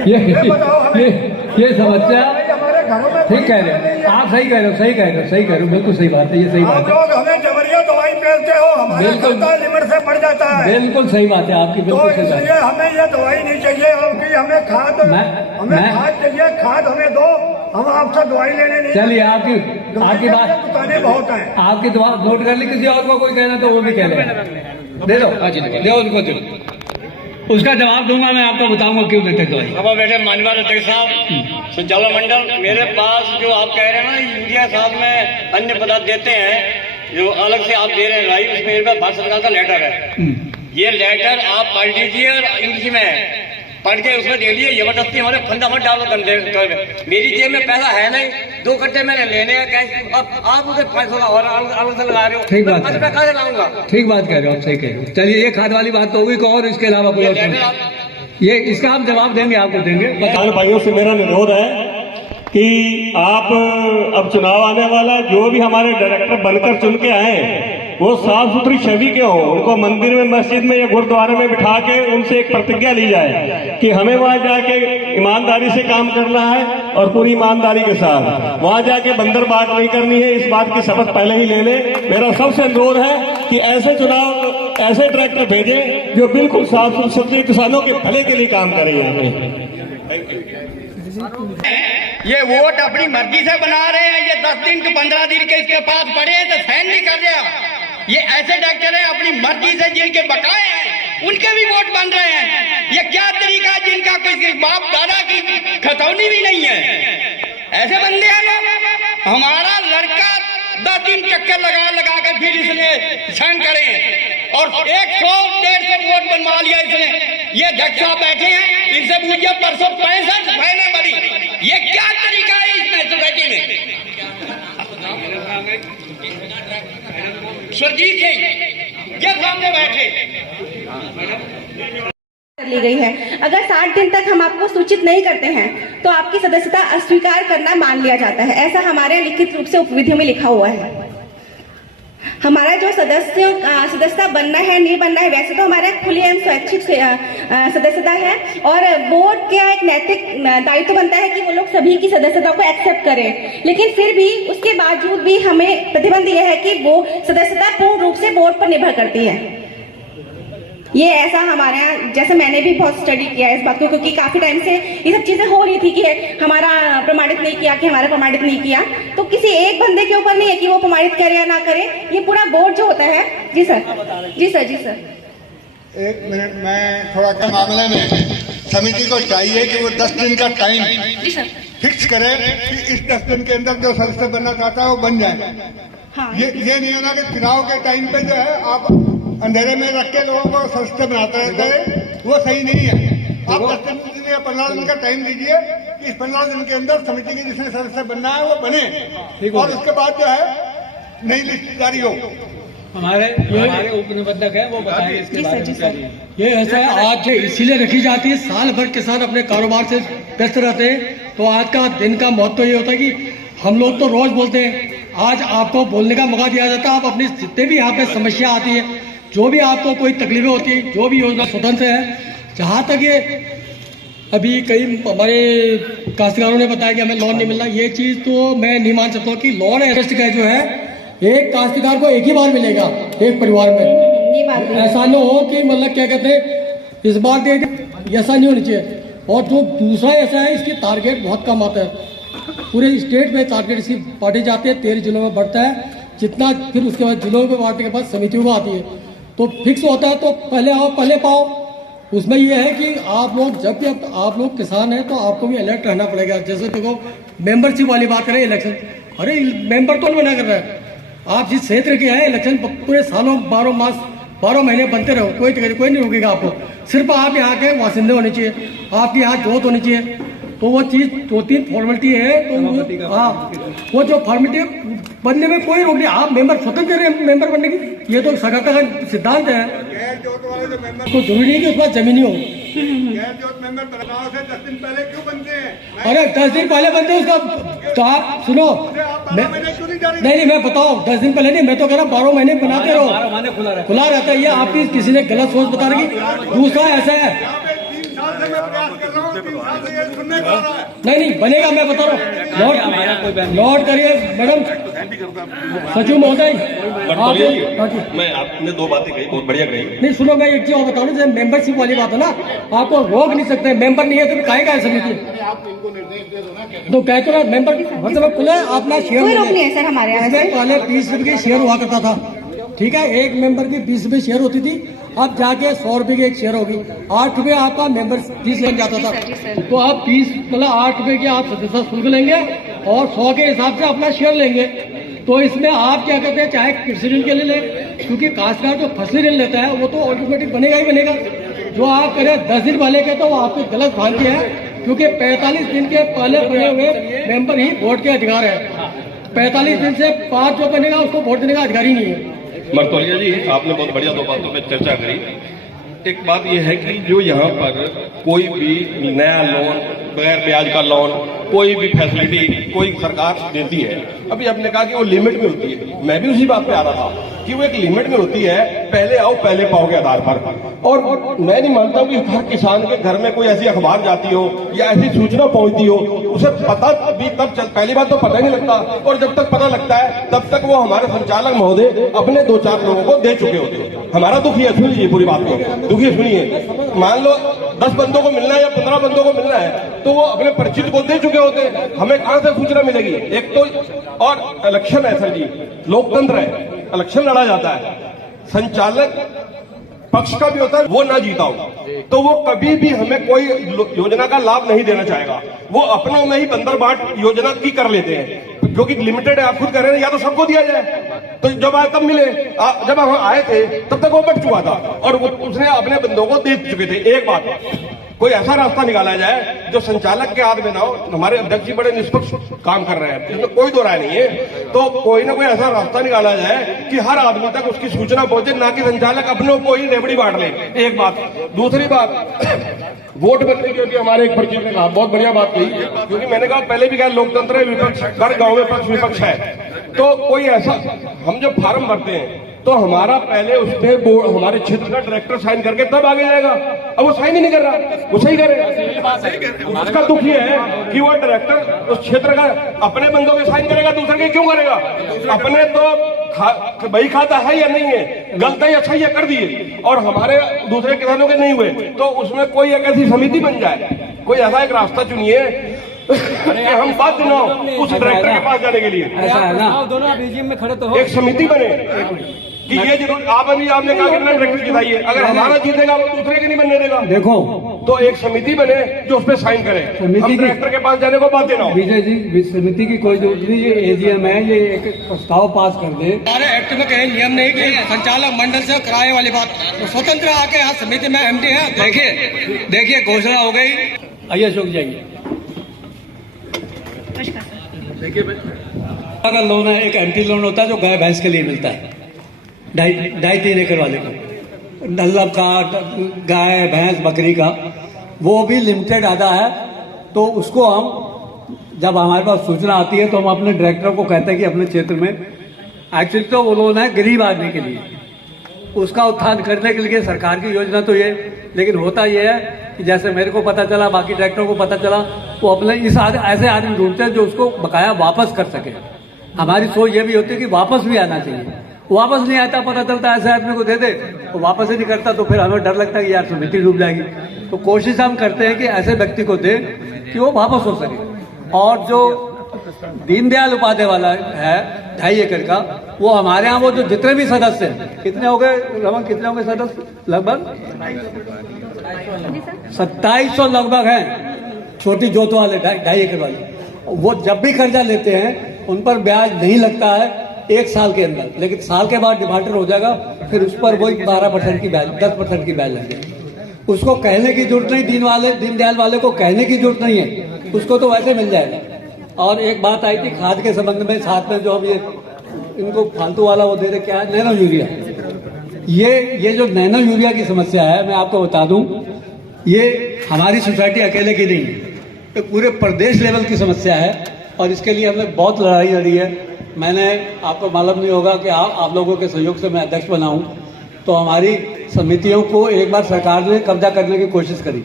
ये बताओ हमें। ये समस्या हमारे घरों में ठीक कह रहे हो आप, सही कह रहे हो, बिल्कुल सही बात है, ये सही बात आप लोग हमें जबरिया दवाई पेलते हो, हमारा खाता लिमिट से बढ़ जाता है। बिल्कुल सही बात है आपकी, तो बिल्कुल सही बात इसलिए हमें ये दवाई नहीं चाहिए, आपकी हमें खाद चाहिए, खाद हमें दो, हम आपसे दवाई लेने नहीं। चलिए आपकी बात, दुकानें बहुत हैं, आपकी दवा नोट कर ली। किसी और को कोई कहना तो वो भी कह रहे दे दो उनको, उसका जवाब दूंगा मैं, आपको बताऊंगा क्यों देते दवाई। अब बैठे माननीय अध्यक्ष साहब, संचालक मंडल, मेरे पास जो आप कह रहे हैं ना यूरिया साथ में अन्य पदार्थ देते हैं, जो अलग से आप दे रहे हैं राई, उसमें मेरे पास भारत सरकार का लेटर है। ये लेटर आप पढ़ लीजिए और इंग्लिश में पढ़ के उसमें दे लिए, जबरदस्ती हमारे फंदा मत डालो कर। मेरी जेब में पैसा है नहीं, 2 कट्टे मैंने लेने हैं कैश, अब आप उसे 500 का और अलग से लगा रहे हो। ठीक बात है, कहाँ से लाऊंगा? ठीक बात कह रहे हो आप, सही कह रहे हो। चलिए ये खाद वाली बात तो होगी, और इसके अलावा कोई और ये इसका हम जवाब देंगे, आपको देंगे। किसान भाइयों से मेरा निरोध है कि आप अब चुनाव आने वाला, जो भी हमारे डायरेक्टर बनकर चुन के आए वो साफ सुथरी छवि के हो, उनको मंदिर में, मस्जिद में या गुरुद्वारे में बिठा के उनसे एक प्रतिज्ञा ली जाए कि हमें वहां जाके ईमानदारी से काम करना है और पूरी ईमानदारी के साथ वहां जाके बंदर बाट नहीं करनी है। इस बात की शपथ पहले ही ले ले। मेरा सबसे अनुरोध है कि ऐसे चुनाव, ऐसे ट्रैक्टर भेजें जो बिल्कुल साफ सुथरे किसानों के भले के लिए काम करें। यहाँ पे ये वोट अपनी मर्जी से बना रहे हैं। ये 10 दिन के 15 दिन के इसके पास पड़े हैं तो साइन नहीं कर रहा। ये ऐसे डॉक्टर हैं अपनी मर्जी से, जिनके बकाए हैं उनके भी वोट बन रहे हैं। ये क्या तरीका है जिनका किसी बाप दादा की खतौनी भी नहीं है। ऐसे बंदे हैं लोग। हमारा लड़का 10 दिन चक्कर लगा के फिर इसने साइन करे और 100-150 वोट बनवा लिया इसने। ये अध्यक्ष साहब बैठे हैं, इनसे पूछिए परसों 65 बहनें बनी। ये क्या तरीका है इसमें सोसाइटी में? सुरजीत सिंह ये सामने बैठे ली गई है। अगर 60 दिन तक हम आपको सूचित नहीं करते हैं तो आपकी सदस्यता अस्वीकार करना मान लिया जाता है। ऐसा हमारे लिखित रूप से उपविधियों में लिखा हुआ है। हमारा जो सदस्यता बनना है नहीं बनना है, वैसे तो हमारा खुली एवं स्वैच्छिक सदस्यता है और बोर्ड का एक नैतिक दायित्व बनता है कि वो लोग सभी की सदस्यता को एक्सेप्ट करें। लेकिन फिर भी उसके बावजूद भी हमें प्रतिबंध यह है कि वो सदस्यता पूर्ण रूप से बोर्ड पर निर्भर करती है। ये ऐसा हमारे यहाँ, जैसे मैंने भी बहुत स्टडी किया है इस बात को, क्योंकि काफी टाइम से ये सब चीजें हो रही थी कि हमारा प्रमाणित नहीं किया, कि हमारा प्रमाणित नहीं किया। तो किसी एक बंदे के ऊपर नहीं है कि वो प्रमाणित करे या ना करे, ये पूरा बोर्ड जो होता है। जी सर, जी सर, जी सर। 1 मिनट, मैं थोड़ा के मामले में समिति को चाहिए कि वो 10 दिन का टाइम फिक्स करे कि इस 10 दिन के अंदर जो सदस्य बनना चाहता है वो बन जाए। हाँ। ये नहीं होना कि चुनाव के टाइम पे जो है आप अंधेरे में रख के लोगों को सदस्य बनाते रहते हैं, वो सही नहीं है। आप 10 दिन या 15 दिन का टाइम दीजिए कि इस 15 दिन के अंदर समिति के जिसने सदस्य बनना है वो बने और उसके बाद जो है नई लिस्ट जारी हो। हमारे उपनिबंधक है वो बताएंगे इसके बारे में। ये ऐसा है, आज इसीलिए रखी जाती है, साल भर किसान अपने कारोबार से व्यस्त रहते हैं, तो आज का दिन का महत्व ये होता है कि हम लोग तो रोज बोलते हैं, आज आपको बोलने का मौका दिया जाता है। आप अपनी जितने भी यहाँ पे समस्या आती है, जो भी आपको कोई तकलीफें होती है, जो भी योजना स्वतंत्र है। जहाँ तक ये अभी कई हमारे काश्तकारों ने बताया कि हमें लोन नहीं मिल रहा, ये चीज तो मैं नहीं मान सकता कि लोन एडजस्ट का जो है एक काश्तकार को एक ही बार मिलेगा एक परिवार में। ये बात ऐसा न हो कि मतलब क्या कहते हैं इस बार दे, ऐसा नहीं होना चाहिए। और जो दूसरा ऐसा है, इसकी टारगेट बहुत कम आता है। पूरे स्टेट में टारगेट इसकी बांटी जाती है, 13 जिलों में बढ़ता है जितना, फिर उसके बाद जिलों में बांटने के बाद समितियों में आती है, तो फिक्स होता है। तो पहले आओ पहले पाओ। उसमें यह है कि आप लोग जब भी आप लोग किसान हैं तो आपको भी अलर्ट रहना पड़ेगा। जैसे देखो मेंबरशिप वाली बात करें, इलेक्शन, अरे मेंबर तो मना कर रहा है। आप जिस क्षेत्र के हैं, इलेक्शन पूरे सालों 12 महीने बनते रहो, कोई नहीं रोकेगा आपको। सिर्फ आप यहाँ के वासिंदे होने चाहिए, आपकी यहाँ जोत होनी चाहिए। तो वो चीज 2-3 फॉर्मेलिटी है, तो हाँ वो जो फॉर्मेलिटी बनने में कोई रोक नहीं। आप मेंबर स्वतंत्र है मेंबर बनने की, ये तो सरकार का सिद्धांत है। तो जरूरी नहीं कि उसके बाद जमीनी हो। मेंबर बनाओ से 10 दिन पहले क्यों बनते हैं? अरे 10 दिन पहले बनते हैं उसका, तो आप सुनो, नहीं मैं बताओ 10 दिन पहले नहीं, मैं तो कह रहा 12 महीने बनाते रहो, खुला रहता है। ये आपकी किसी ने गलत सोच बता रही। दूसरा ऐसा है, नहीं बनेगा, मैं बता रहा हूँ। नोट करिए मैडम सचिव महोदय, मैं आपने 2 बातें कही, बहुत बढ़िया कही। नहीं सुनो, मैं एक चीज और बता रहा हूँ, जैसे मेंबरशिप वाली बात है ना, आपको रोक नहीं सकते। मेंबर नहीं है तो काहे का समिति, तो कहते ना मेंबर मतलब खुले अपना शेयर रोक नहीं है सर हमारे यहाँ। पहले 20 रुपए की शेयर हुआ करता था, ठीक है, एक मेंबर की 20 रुपए शेयर होती थी। अब जाके 100 रुपए की एक शेयर होगी, 8 रुपए आपका मेंबर फीस लग जाता था। तो आप 20 मतलब 8 रुपए की आप सदस्यता शुल्क लेंगे और 100 के हिसाब से अपना शेयर लेंगे। तो इसमें आप क्या कहते हैं, चाहे कृषि ऋण के लिए लें, क्योंकि काश्तकार जो फसली ऋण लेता है वो तो ऑटोमेटिक बनेगा ही बनेगा। जो आप करें 10 दिन पहले के, तो वो आपकी गलत भ्रांति है, क्योंकि 45 दिन के पहले बने हुए मेंबर ही वोट के अधिकार है। 45 दिन से 5 जो बनेगा उसको वोट देने का अधिकार ही नहीं है। मर्तोलिया जी, आपने बहुत बढ़िया 2 बातों पे चर्चा करी। एक बात यह है कि जो यहाँ पर कोई भी नया लोन, बगैर ब्याज का लोन कोई भी फैसिलिटी कोई सरकार देती है, अभी आपने कहा कि वो लिमिट में होती है, मैं भी उसी बात पे आ रहा था कि वो एक लिमिट में होती है, पहले आओ पहले पाओ के आधार पर। और मैं नहीं मानता कि हर किसान के घर में कोई ऐसी अखबार जाती हो या ऐसी सूचना पहुंचती हो, उसे पता भी तब पहली बात तो पता ही नहीं लगता, और जब तक पता लगता है तब तक वो हमारे संचालक महोदय अपने 2-4 लोगों को दे चुके होते हैं। हमारा दुख ये, सुन लीजिए पूरी बात को, दुखी सुनिए, मान लो 10 बंदों को मिलना है या 15 बंदों को मिलना है तो वो अपने परिचित को दे चुके होते हैं, हमें कहां से सूचना मिलेगी? एक तो और इलेक्शन है सर जी, लोकतंत्र है, इलेक्शन लड़ा जाता है, संचालक पक्ष का भी होता है, वो ना जीता हो तो वो कभी भी हमें कोई योजना का लाभ नहीं देना चाहेगा, वो अपनों में ही बंदर बाट योजना की कर लेते हैं, क्योंकि लिमिटेड है, आप खुद कह रहे हैं, या तो सबको दिया जाए। तो जब आए तब मिले, जब हम आए थे तब तक वो बट चुका था और उसने अपने बंदों को दे चुके थे। एक बात, कोई ऐसा रास्ता निकाला जाए जो संचालक के हाथ में ना हो। हमारे अध्यक्ष जी बड़े निष्पक्ष काम कर रहे हैं, इसमें कोई दो राय नहीं है, तो कोई ना कोई ऐसा रास्ता निकाला जाए कि हर आदमी तक उसकी सूचना पहुंचे, ना कि संचालक अपनों को ही रेवड़ी बांट ले। एक बात। दूसरी बात, वोट बनने की होती है, हमारे एक परिचित ने कहा, बहुत बढ़िया बात कही, क्योंकि मैंने कहा पहले भी कहा लोकतंत्र है, विपक्ष हर गांव में पक्ष विपक्ष है, तो कोई ऐसा, हम जब फार्म भरते हैं तो हमारा पहले उस पे हमारे क्षेत्र का डायरेक्टर साइन करके तब आगे जाएगा, अब वो साइन ही नहीं कर रहा, वो सही करे। उसका दुख ये है कि वो डायरेक्टर उस क्षेत्र का अपने बंदों के साइन करेगा, दूसरे के क्यों करेगा? अपने तो बही खाता है या नहीं है, गलत है या सही है कर दिए, और हमारे दूसरे किसानों के नहीं हुए, तो उसमें कोई एक ऐसी समिति बन जाए, कोई ऐसा एक रास्ता चुनिए हम बाध्य ना हो उस डायरेक्टर के पास जाने के लिए। ऐसा है ना, दोनों बीजीएम में खड़े तो हो, एक समिति बने कि ये जरूर आपने कहा कि डायरेक्टर जिताइए, अगर हमारा जीतेगा वो दूसरे के नहीं बनने देगा। देखो, तो एक समिति बने जो उस पर साइन करे, हम डायरेक्टर के पास जाने को बाध्य ना हो। विजय जी, समिति की कोई जरूरत नहीं, ये एजीएम है, ये एक प्रस्ताव पास कर दे। हमारे एक्ट में कहीं नियम नहीं कि संचालक मंडल से कराए वाली बात, तो स्वतंत्र आके यहाँ समिति में एमडी है। देखिए घोषणा हो गई। आइए अशोक जाइए। देखिए, अगर लोन है, एक एमटी लोन होता है जो गाय भैंस के लिए मिलता है, 2.5-3 एकड़ वाले को, डल्लब का, गाय भैंस बकरी का, वो भी लिमिटेड आता है। तो उसको हम, जब हमारे पास सूचना आती है तो हम अपने डायरेक्टर को कहते हैं कि अपने क्षेत्र में, एक्चुअली तो वो लोन है गरीब आदमी के लिए, उसका उत्थान करने के लिए सरकार की योजना तो ये, लेकिन होता ये है कि जैसे मेरे को पता चला, बाकी डायरेक्टरों को पता चला, वो अपने ऐसे आदमी ढूंढते हैं जो उसको बकाया वापस कर सके। हमारी सोच ये भी होती है कि वापस भी आना चाहिए, वापस नहीं आता, पता चलता है ऐसे आदमी को दे दे, वो वापस ही नहीं करता, तो फिर हमें डर लगता है कि यार समिति डूब जाएगी। तो कोशिश हम करते हैं कि ऐसे व्यक्ति को दे कि वो वापस हो सके। और जो दीनदयाल उपाध्याय वाला है 2.5 एकड़ का, वो हमारे यहाँ वो जो जितने भी सदस्य हैं, कितने हो गए रमन, कितने हो गए सदस्य? लगभग 2700 लगभग हैं, छोटी जोत वाले 2.5 एकड़ वाले। वो जब भी कर्जा लेते हैं उन पर ब्याज नहीं लगता है 1 साल के अंदर, लेकिन साल के बाद डिफॉल्टर हो जाएगा, फिर उस पर वही 12% की ब्याज, 10% की ब्याज लगेगी। उसको कहने की जरूरत नहीं, दीनदयाल वाले को कहने की जरूरत नहीं है, उसको तो वैसे मिल जाएगा। और एक बात आई थी खाद के संबंध में, साथ में जो हम ये इनको फालतू वाला वो दे रहे, क्या है, नैनो यूरिया। ये जो नैनो यूरिया की समस्या है, मैं आपको बता दूं, ये हमारी सोसाइटी अकेले की नहीं है, ये पूरे प्रदेश लेवल की समस्या है, और इसके लिए हमने बहुत लड़ाई लड़ी है। मैंने, आपको मालूम नहीं होगा कि आप लोगों के सहयोग से मैं अध्यक्ष बना हूं, तो हमारी समितियों को एक बार सरकार ने कब्जा करने की कोशिश करी।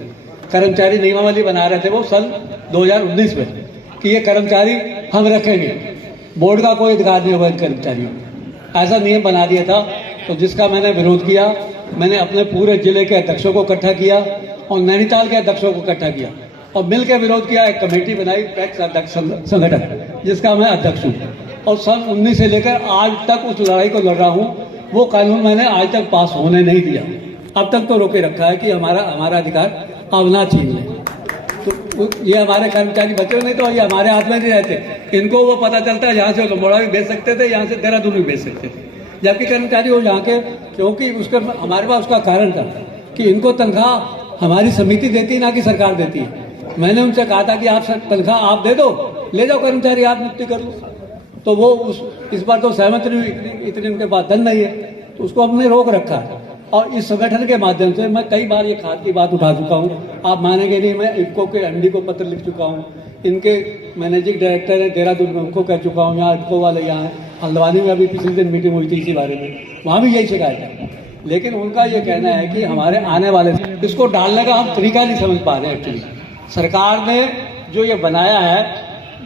कर्मचारी नियमावली बना रहे थे वो सन 2019 में कि ये कर्मचारी हम रखेंगे, बोर्ड का कोई अधिकार नहीं होगा इन कर्मचारियों, ऐसा नियम बना दिया था। तो जिसका मैंने विरोध किया, मैंने अपने पूरे जिले के अध्यक्षों को इकट्ठा किया और नैनीताल के अध्यक्षों को इकट्ठा किया और मिलकर विरोध किया। एक कमेटी बनाई, पैक्स अध्यक्ष संगठन, जिसका मैं अध्यक्ष हूँ, और सन 19 से लेकर आज तक उस लड़ाई को लड़ रहा हूँ। वो कानून मैंने आज तक पास होने नहीं दिया, अब तक तो रोके रखा है कि हमारा अधिकार अब ना छीन ले। तो ये हमारे कर्मचारी बचे नहीं, तो ये हमारे हाथ में नहीं रहते। इनको वो पता चलता है यहाँ से अल्मोड़ा भी बेच सकते थे, यहाँ से देहरादून भी बेच सकते थे, जबकि कर्मचारी वो यहाँ के, क्योंकि उसका हमारे पास उसका कारण था कि इनको तनख्वाह हमारी समिति देती है, ना कि सरकार देती है। मैंने उनसे कहा था कि आप तनख्वाह आप दे दो, ले जाओ कर्मचारी, आप नियुक्ति कर लो। तो वो इस बार तो सहमत नहीं हुई, इतनी उनके पास धन नहीं है, तो उसको हमने रोक रखा है। और इस संगठन के माध्यम से मैं कई बार ये खाद की बात उठा चुका हूँ, आप मानेंगे नहीं, मैं इफको के एमडी को पत्र लिख चुका हूँ, इनके मैनेजिंग डायरेक्टर हैं देहरादून में, उनको कह चुका हूँ, यहाँ इनको वाले यहाँ हैं, हल्द्वानी में अभी पिछले दिन मीटिंग हुई थी इसी बारे में, वहाँ भी यही शिकायत है। लेकिन उनका ये कहना है कि हमारे आने वाले इसको डालने का हम तरीका नहीं समझ पा रहे हैं। एक्चुअली सरकार ने जो ये बनाया है,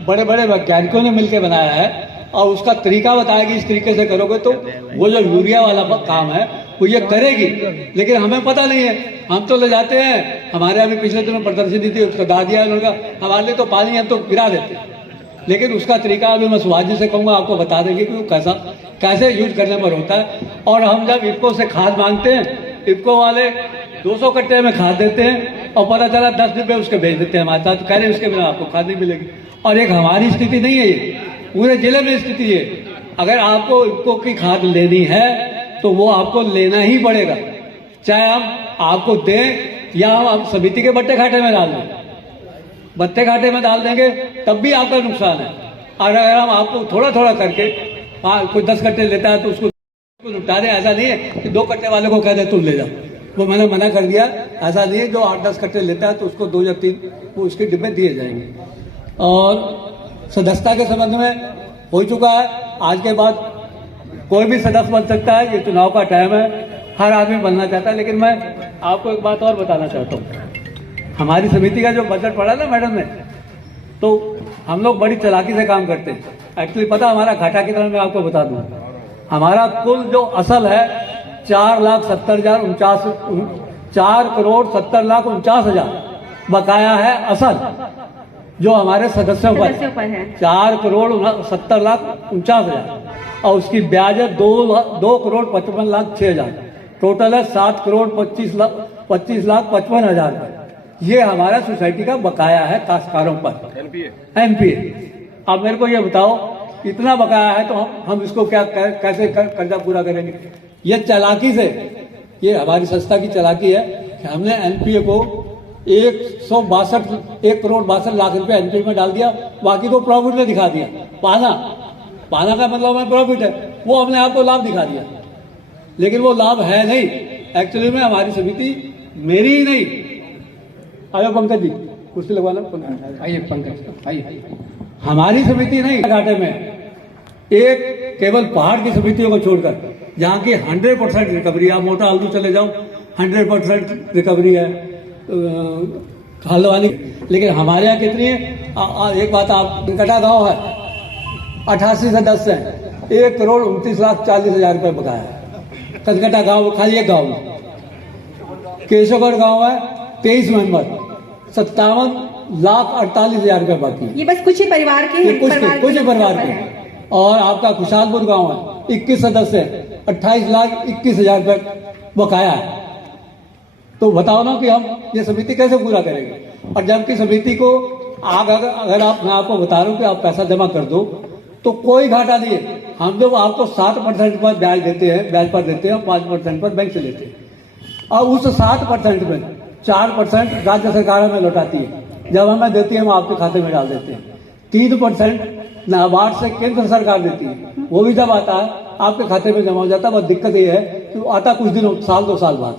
बड़े बड़े वैज्ञानिकों ने मिलकर बनाया है और उसका तरीका बताया कि इस तरीके से करोगे तो वो जो यूरिया वाला काम है वो ये करेगी, लेकिन हमें पता नहीं है। हम तो ले जाते हैं, हमारे अभी पिछले दिनों प्रदर्शनी थी, उसका दा दिया उन्होंने, हमारे लिए तो पानी हम तो गिरा देते हैं, लेकिन उसका तरीका अभी मैं सुभाष जी से कहूँगा, आपको बता देंगे कि वो कैसे यूज करने पर होता है। और हम जब इफ्को से खाद मांगते हैं, इफ्को वाले 200 कट्टे में खाद देते हैं और पता चला 10 डिब्बे उसके भेज देते हैं हमारे साथ, तो कह रहे हैं उसके बिना आपको खाद नहीं मिलेगी। और एक हमारी स्थिति नहीं है, ये पूरे जिले में स्थिति है। अगर आपको इफ्को की खाद लेनी है तो वो आपको लेना ही पड़ेगा, चाहे हम आपको दें या हम समिति के बट्टे घाटे में डाल दें। बट्टे घाटे में डाल देंगे तब भी आपका नुकसान है। और अगर हम आपको थोड़ा थोड़ा करके कोई 10 कट्टे लेता है तो उसको निपटा दें, ऐसा नहीं है कि 2 कट्टे वाले को कह दे तुम ले जाओ, वो मैंने मना कर दिया। ऐसा नहीं है, जो 8-10 कट्टे लेता है तो उसको 2 या 3 वो उसके डिब्बे दिए जाएंगे। और सदस्यता के संबंध में हो चुका है, आज के बाद कोई भी सदस्य बन सकता है, ये चुनाव का टाइम है, हर आदमी बनना चाहता है। लेकिन मैं आपको एक बात और बताना चाहता हूँ, हमारी समिति का जो बजट पड़ा ना मैडम ने, तो हम लोग बड़ी चालाकी से काम करते हैं। एक्चुअली पता हमारा घाटा कितना, मैं आपको बता दूं, हमारा कुल जो असल है 4,70,000 बकाया है असल, जो हमारे सदस्यों पर है 4,70,49,000 और उसकी ब्याज है 2,55,06,000, टोटल है 7,25,55,000 रुपए। ये हमारा सोसाइटी का बकाया है काश्तकारों पर, एनपीए। अब मेरे को ये बताओ, इतना बकाया है तो हम इसको क्या कैसे कर्जा पूरा करेंगे? ये चालाकी से, ये हमारी संस्था की चालाकी है कि हमने एनपीए को 1,62,00,000 रुपए एनपीए में डाल दिया, बाकी को प्रॉफिट में दिखा दिया। पाना का मतलब है प्रॉफिट है, वो हमने आपको लाभ दिखा दिया, लेकिन वो लाभ है नहीं। एक्चुअली में हमारी समिति मेरी ही नहीं, आयो पंकज जी कुर्सी लगवाना, आइए पंकज आइए, हमारी समिति नहीं घाटे में, एक केवल पहाड़ की समितियों को छोड़कर जहाँ की 100% रिकवरी, आप मोटा आलू चले जाओ 100% रिकवरी है हल्द्वानी, लेकिन हमारे यहाँ कितनी है? एक बात, आप कटा गांव है 88 सदस्य हैं, 1,29,40,000 रुपए बकाया है। कटकटा गांव खाली एक गांव में, केशवगढ़ गांव है 23 मेंबर, 57,48,000 रुपए बाकी है। ये बस कुछ ही परिवार के हैं, कुछ ही परिवार के। और आपका खुशालपुर गांव है 21 सदस्य, 28,21,000 रुपए बकाया है। तो बताओ ना कि हम ये समिति कैसे पूरा करेंगे? और जबकि समिति को अगर मैं आपको बता रहा हूँ कि आप पैसा जमा कर दो तो कोई घाटा नहीं है। हम लोग आपको 7% पर ब्याज देते हैं, ब्याज पर देते हैं, 5% पर बैंक से लेते हैं, और उस 7% में 4% राज्य सरकार हमें लौटाती है, जब हमें देती है हम आपके खाते में डाल देते हैं। 3% नाबार्ड से केंद्र सरकार देती है, वो भी जब आता है आपके खाते में जमा हो जाता है। बस दिक्कत ये है कि आता कुछ दिनों, 1-2 साल बाद।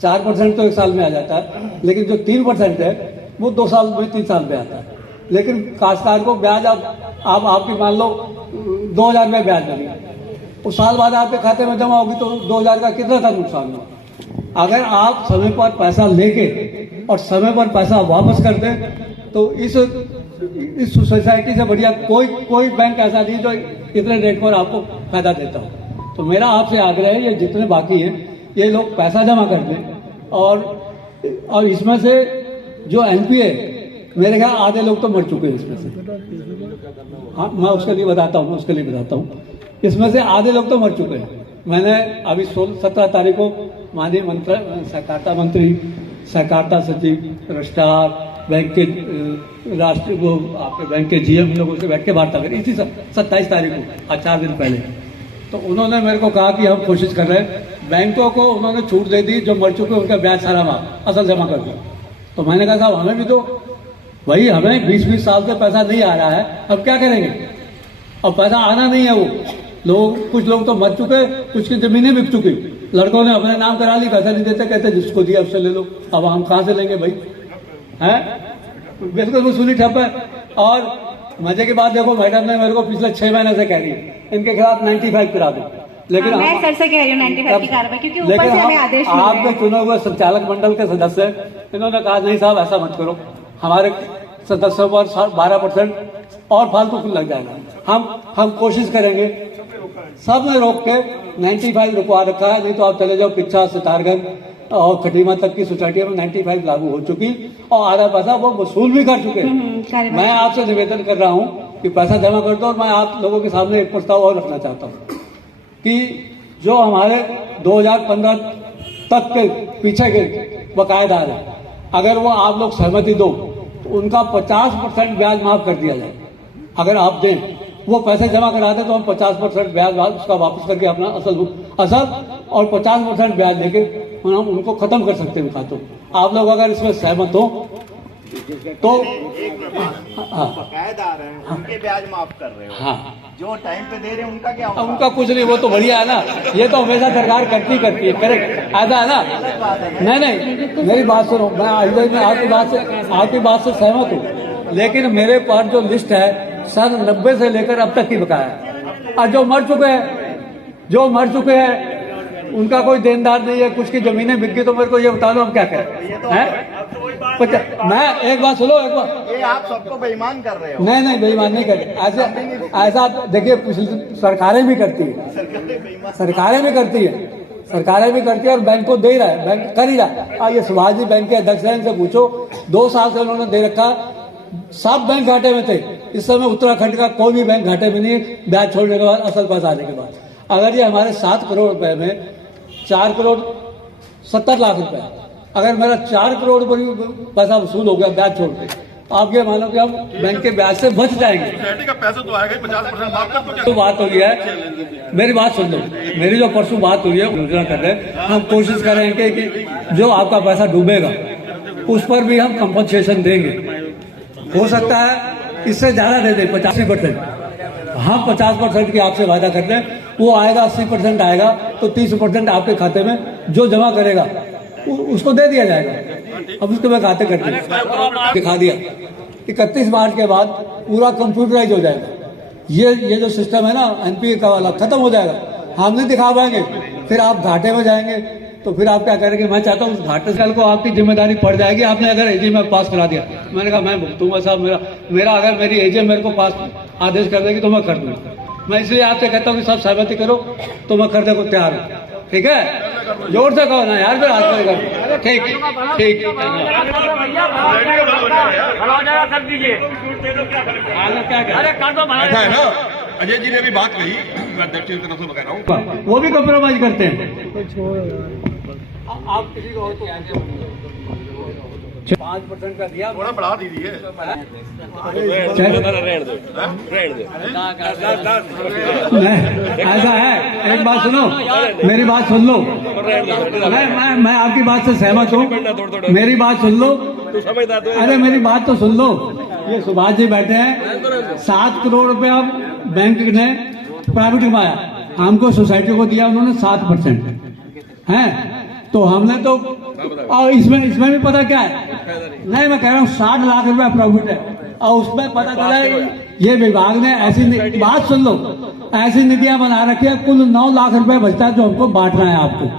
4% तो 1 साल में आ जाता है, लेकिन जो 3% है वो 2 साल में 3 साल में आता है। लेकिन काश्तकार को ब्याज आप आपकी मान लो 2,000 रुपये ब्याज लगी, उस साल बाद आपके खाते में जमा होगी तो 2,000 का कितना था नुकसान हुआ? अगर आप समय पर पैसा लेके और समय पर पैसा वापस कर दें तो इस सोसाइटी से बढ़िया कोई बैंक ऐसा नहीं जो इतने रेट पर आपको फायदा देता हो। तो मेरा आपसे आग्रह है, ये जितने बाकी हैं ये लोग पैसा जमा कर दें, और इसमें से जो एनपीए, मेरे ख्याल आधे लोग तो मर चुके हैं इसमें से। हाँ, मैं उसके लिए बताता हूँ, इसमें से आधे लोग तो मर चुके हैं। मैंने अभी 17 तारीख को माननीय सहकारिता मंत्री, सहकारिता सचिव, रजिस्ट्रार, बैंक के राष्ट्रीय वो आपके बैंक के जीएम लोगों से बैठ के वार्ता करी इसी 27 तारीख को, आज 4 दिन पहले। तो उन्होंने मेरे को कहा कि हम कोशिश कर रहे हैं, बैंकों को उन्होंने छूट दे दी, जो मर चुके उनका ब्याज सारा माफ असल जमा कर दो। तो मैंने कहा साहब हमें भी तो भाई, हमें 20-20 साल से पैसा नहीं आ रहा है, अब क्या करेंगे? अब पैसा आना नहीं है, वो लोग, कुछ लोग तो मर चुके, कुछ की जमीनें बिक चुकी, लड़कों ने अपने नाम करा ली, पैसा नहीं देते, कहते जिसको दिया उससे ले लो। अब हम कहाँ से लेंगे भाई? हैं, बिल्कुल वसूली ठप है। और मजे की बात देखो, मैडम ने मेरे को पिछले 6 महीने से कह रही है इनके खिलाफ 95 करा दो, लेकिन मैं सर से कह रही हूँ 95 की कार्रवाई, क्योंकि ऊपर से हमें आदेश मिला है। आपके चुने हुए संचालक मंडल के सदस्य इन्होंने कहा नहीं साहब ऐसा मत करो, हमारे सदस्यों पर 12% और फालतू लग जाएगा। हम कोशिश करेंगे, सब ने रोक के 95 रुकवा रखा है, नहीं तो आप चले जाओ पिच्छा, सितारगंज और खटीमा तक की सोसाइटी में 95 लागू हो चुकी और आधा पैसा वो वसूल भी कर चुके हैं। मैं आपसे निवेदन कर रहा हूँ कि पैसा जमा कर दो। और मैं आप लोगों के सामने एक प्रस्ताव और रखना चाहता हूँ कि जो हमारे 2015 तक के पीछे के बकायेदार है, अगर वो आप लोग सहमति दो तो उनका 50% ब्याज माफ कर दिया जाए। अगर आप दें, वो पैसे जमा कराते तो हम 50% ब्याज उसका वापस करके अपना असल और 50% ब्याज लेके हम उनको खत्म कर सकते हैं खातों। आप लोग अगर इसमें सहमत हो तो बकायेदार हैं, उनके ब्याज माफ कर रहे हो। हाँ, जो टाइम पे दे रहे हैं उनका क्या होगा? उनका कुछ नहीं, वो तो बढ़िया है ना, ये तो हमेशा सरकार करती है, करेक्ट, ऐसा है ना। नहीं, मेरी बात सुनो, मैं आपकी बात से सहमत हूँ, लेकिन मेरे पास जो लिस्ट है सन 90 से लेकर अब तक की बकाया है। और जो मर चुके हैं उनका कोई देनदार नहीं है, कुछ की जमीनें बिक गई, तो मेरे को ये बता दो हम क्या करें हैं? मैं एक बात सुनो, एक बात, ये आप सबको बेईमान कर रहे हो। नहीं बेईमान नहीं करते, ऐसा देखिए सरकारें भी करती है, सरकारें भी करती है और बैंक को दे रहा है, बैंक कर ही रहा है। और ये सुभाष जी बैंक के अध्यक्ष हैं, इनसे पूछो, 2 साल से उन्होंने दे रखा, सब बैंक घाटे में थे। इस समय उत्तराखंड का कोई भी बैंक घाटे में नहीं, ब्याज छोड़ने के बाद, असल पैसा आने के बाद। अगर ये हमारे 7 करोड़ रुपए में 4 करोड़ 70 लाख रुपए, अगर मेरा 4 करोड़ पैसा वसूल हो गया ब्याज छोड़ के, आप ये मानो कि हम बैंक के ब्याज से बच जाएंगे। सोसाइटी का पैसा तो आएगा 50% माफ कर दो। तो बात हो रही है, मेरी बात सुन लो, मेरी जो परसों बात हुई है योजना कर रहे हैं, हम कोशिश करेंगे कि जो आपका पैसा डूबेगा उस पर भी हम कंपनसेशन देंगे। हो सकता है इससे ज्यादा दे दें, 85%। हम 50% की आपसे वादा कर दें, वो आएगा 80% आएगा, तो 30% आपके खाते में जो जमा करेगा उसको दे दिया जाएगा। अब उसके मैं खाते करते दिखा दिया 31 मार्च के बाद पूरा कंप्यूटराइज हो जाएगा। ये जो सिस्टम है ना एनपीए का वाला, खत्म हो जाएगा। हम नहीं दिखा पाएंगे, फिर आप घाटे में जाएंगे, तो फिर आप क्या करेंगे? मैं चाहता हूँ उस घाटे साल को आपकी जिम्मेदारी पड़ जाएगी। आपने अगर एजे में पास करा दिया, मैंने कहा मैं भुगतूंगा साहब, मेरा अगर मेरी एजे मेरे को पास आदेश कर देगी तो मैं कर दूंगा। मैं इसलिए आपसे कहता हूँ कि सब सहमति करो तो मैं करने को तैयार हूँ। ठीक है, जोर से कहो ना यार, फिर हाथ करेगा। ठीक ठीक ऐसा है ना, अजय जी ने भी बात कही, मैं अध्यक्ष की तरफ से बता रहा हूँ, वो भी कॉम्प्रोमाइज करते हैं। आप किसी को 5% का दिया, थोड़ा बढ़ा दीजिए। ऐसा है, एक बात सुनो, मेरी बात सुन लो। मैं आपकी बात से सहमत हूँ, मेरी बात सुन लो। अरे मेरी बात तो सुन लो। ये सुभाष जी बैठे हैं, 7 करोड़ रुपया बैंक ने प्राइवेट कमाया, हमको सोसाइटी को दिया उन्होंने 7% है। तो हमने तो, और इसमें भी पता क्या है, नहीं मैं कह रहा हूँ 60 लाख रुपया प्रॉफिट है, और उसमें पता चला ये विभाग ने ऐसी बात सुन लो, ऐसी नीतियां बना रखी है, कुल 9 लाख रुपया बचता है जो हमको बांटना है। आपको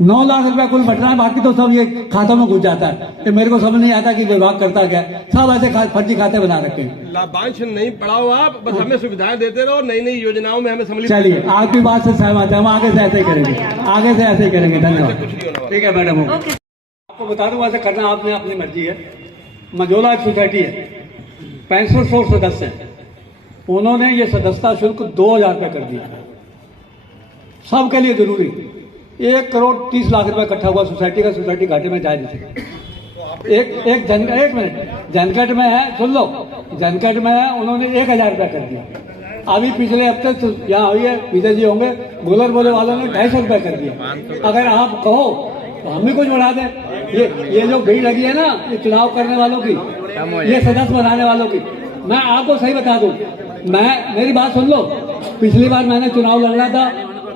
9 लाख रुपया कुल बचना है, बाकी तो सब ये खातों में घुस जाता है। ये मेरे को समझ नहीं आता कि विभाग करता क्या, सब ऐसे फर्जी खाते बना रखे हैं। लाभांश नहीं पढ़ाओ आप, बस हमें सुविधाएं देते रहो, नई नई योजनाओं में हमें सम्मिलित। चलिए, आपकी बात से सहमत है, हम आगे से ऐसे ही करेंगे, आगे से ऐसे ही करेंगे। धन्यवाद। ठीक है मैडम, आपको बता दूं ऐसे करना आपने अपनी मर्जी है। मझोला एक सोसाइटी है, 6500 सदस्य है, उन्होंने ये सदस्यता शुल्क 2000 रुपये कर दिया, सबके लिए जरूरी। 1 करोड़ 30 लाख रुपए इकट्ठा हुआ सोसाइटी का, सोसाइटी घाटे में जा नहीं सके। एक मिनट, जनकट में है, सुन लो, जनकट में है, उन्होंने 1000 रुपया कर दिया। अभी पिछले हफ्ते यहाँ हुई है, विजय जी होंगे, गुलर बोले वालों ने 250 रुपया कर दिया। अगर आप कहो तो हम भी कुछ बढ़ा दें। ये जो भीड़ लगी है ना, ये चुनाव करने वालों की, ये सदस्य बनाने वालों की, मैं आपको सही बता दूं, मेरी बात सुन लो, पिछली बार मैंने चुनाव लड़ना था,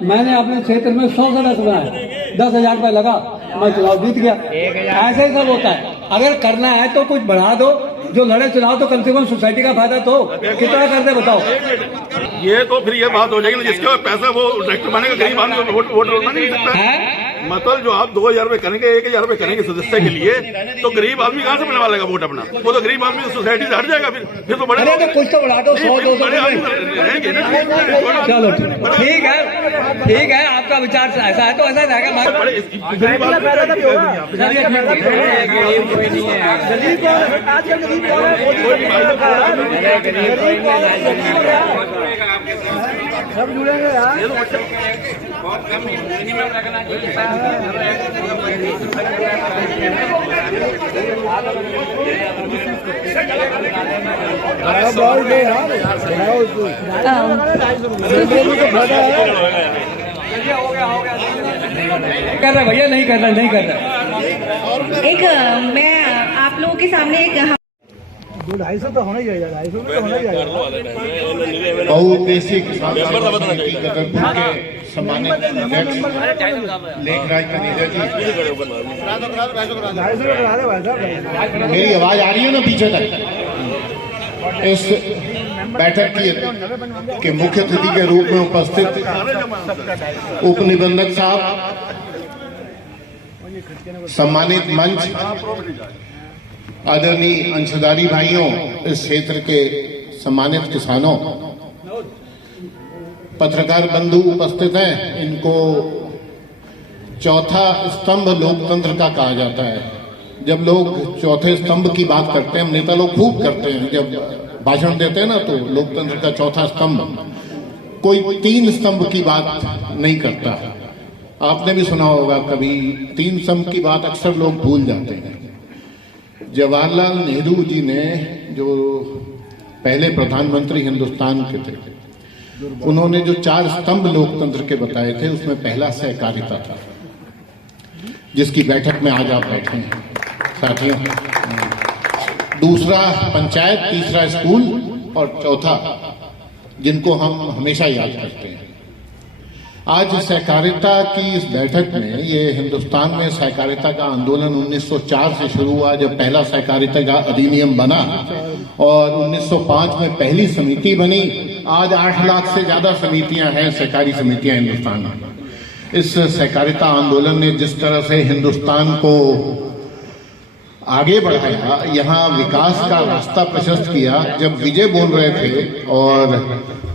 मैंने अपने क्षेत्र में 100 सदस्य बनाए, 10,000 रुपये लगा, मैं चुनाव जीत गया। ऐसे ही सब होता है, अगर करना है तो कुछ बढ़ा दो, जो लड़े चुनाव तो कम से कम सोसाइटी का फायदा तो कितना करते बताओ। ये तो फिर ये बात हो जाएगी ना, जिसके पास पैसा वो डायरेक्टर बनेगा, गरीब आदमी को वोट रोकना नहीं सकता है। मतलब जो आप 2000 रुपए करेंगे, 1000 रुपए करेंगे सदस्य के लिए, तो गरीब आदमी कहाँ से मिलने वाला वोट अपना? वो तो गरीब आदमी सोसाइटी से हट जाएगा। फिर तो बड़े कुछ तो बढ़ा दो, 100-200 रहेंगे ना। चलो ठीक है, आपका विचार ऐसा है तो ऐसा रहेगा। गरीब सब जुड़ेंगे यार। कर रहा भैया, नहीं कर रहा। एक मैं आप लोगों के सामने एक 200-250 तो होना ही चाहिए, 250 तो होना ही चाहिए। बहुउद्देशीय किसान समिति गदरपुर के सम्मानित अध्यक्ष लेखराज कनेजा जी, मेरी आवाज आ रही है ना पीछे तक? इस बैठक के मुख्य अतिथि के रूप में उपस्थित उप निबंधक साहब, सम्मानित मंच, आदरणीय अंशधारी भाइयों, इस क्षेत्र के सम्मानित किसानों, पत्रकार बंधु उपस्थित हैं। इनको चौथा स्तंभ लोकतंत्र का कहा जाता है। जब लोग चौथे स्तंभ की बात करते हैं, हम नेता लोग खूब करते हैं, जब भाषण देते हैं ना, तो लोकतंत्र का चौथा स्तंभ, कोई 3 स्तंभ की बात नहीं करता। आपने भी सुना होगा कभी, 3 स्तंभ की बात अक्सर लोग भूल जाते हैं। जवाहरलाल नेहरू जी ने, जो पहले प्रधानमंत्री हिंदुस्तान के थे, उन्होंने जो 4 स्तंभ लोकतंत्र के बताए थे, उसमें पहला सहकारिता था, जिसकी बैठक में आज आप बैठे हैं साथियों। दूसरा पंचायत, तीसरा स्कूल और चौथा जिनको हम हमेशा याद करते हैं। आज सहकारिता की इस बैठक में, ये हिंदुस्तान में सहकारिता का आंदोलन 1904 से शुरू हुआ, जब पहला सहकारिता का अधिनियम बना, और 1905 में पहली समिति बनी। आज 8 लाख से ज्यादा समितियां हैं, सहकारी समितियां हिंदुस्तान में। इस सहकारिता आंदोलन ने जिस तरह से हिंदुस्तान को आगे बढ़ाया, यहाँ विकास का रास्ता प्रशस्त किया। जब विजय बोल रहे थे और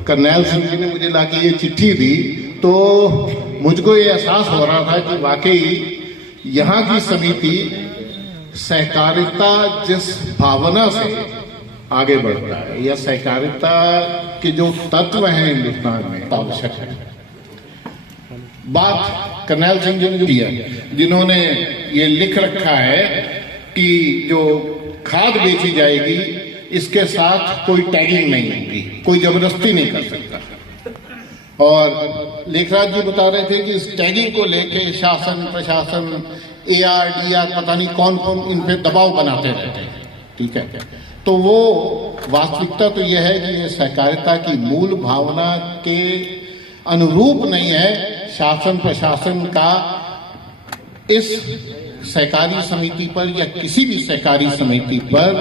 करनैल सिंह जी ने मुझे लाके ये चिट्ठी दी, तो मुझको ये एहसास हो रहा था कि वाकई यहाँ की समिति सहकारिता जिस भावना से आगे बढ़ रहा है, या सहकारिता के जो तत्व हैं हिंदुस्तान में, आवश्यक है। बात करनैल सिंह जी ने किया, जिन्होंने ये लिख रखा है कि जो खाद बेची जाएगी, इसके साथ कोई टैगिंग नहीं होगी, कोई जबरदस्ती नहीं कर सकता। और लेखराज जी बता रहे थे कि इस टैगिंग को लेके शासन, प्रशासन, AR, पता नहीं कौन कौन इन पे दबाव बनाते रहते हैं। ठीक है, तो वो वास्तविकता तो यह है कि ये सहकारिता की मूल भावना के अनुरूप नहीं है। शासन प्रशासन का इस सहकारी समिति पर या किसी भी सहकारी समिति पर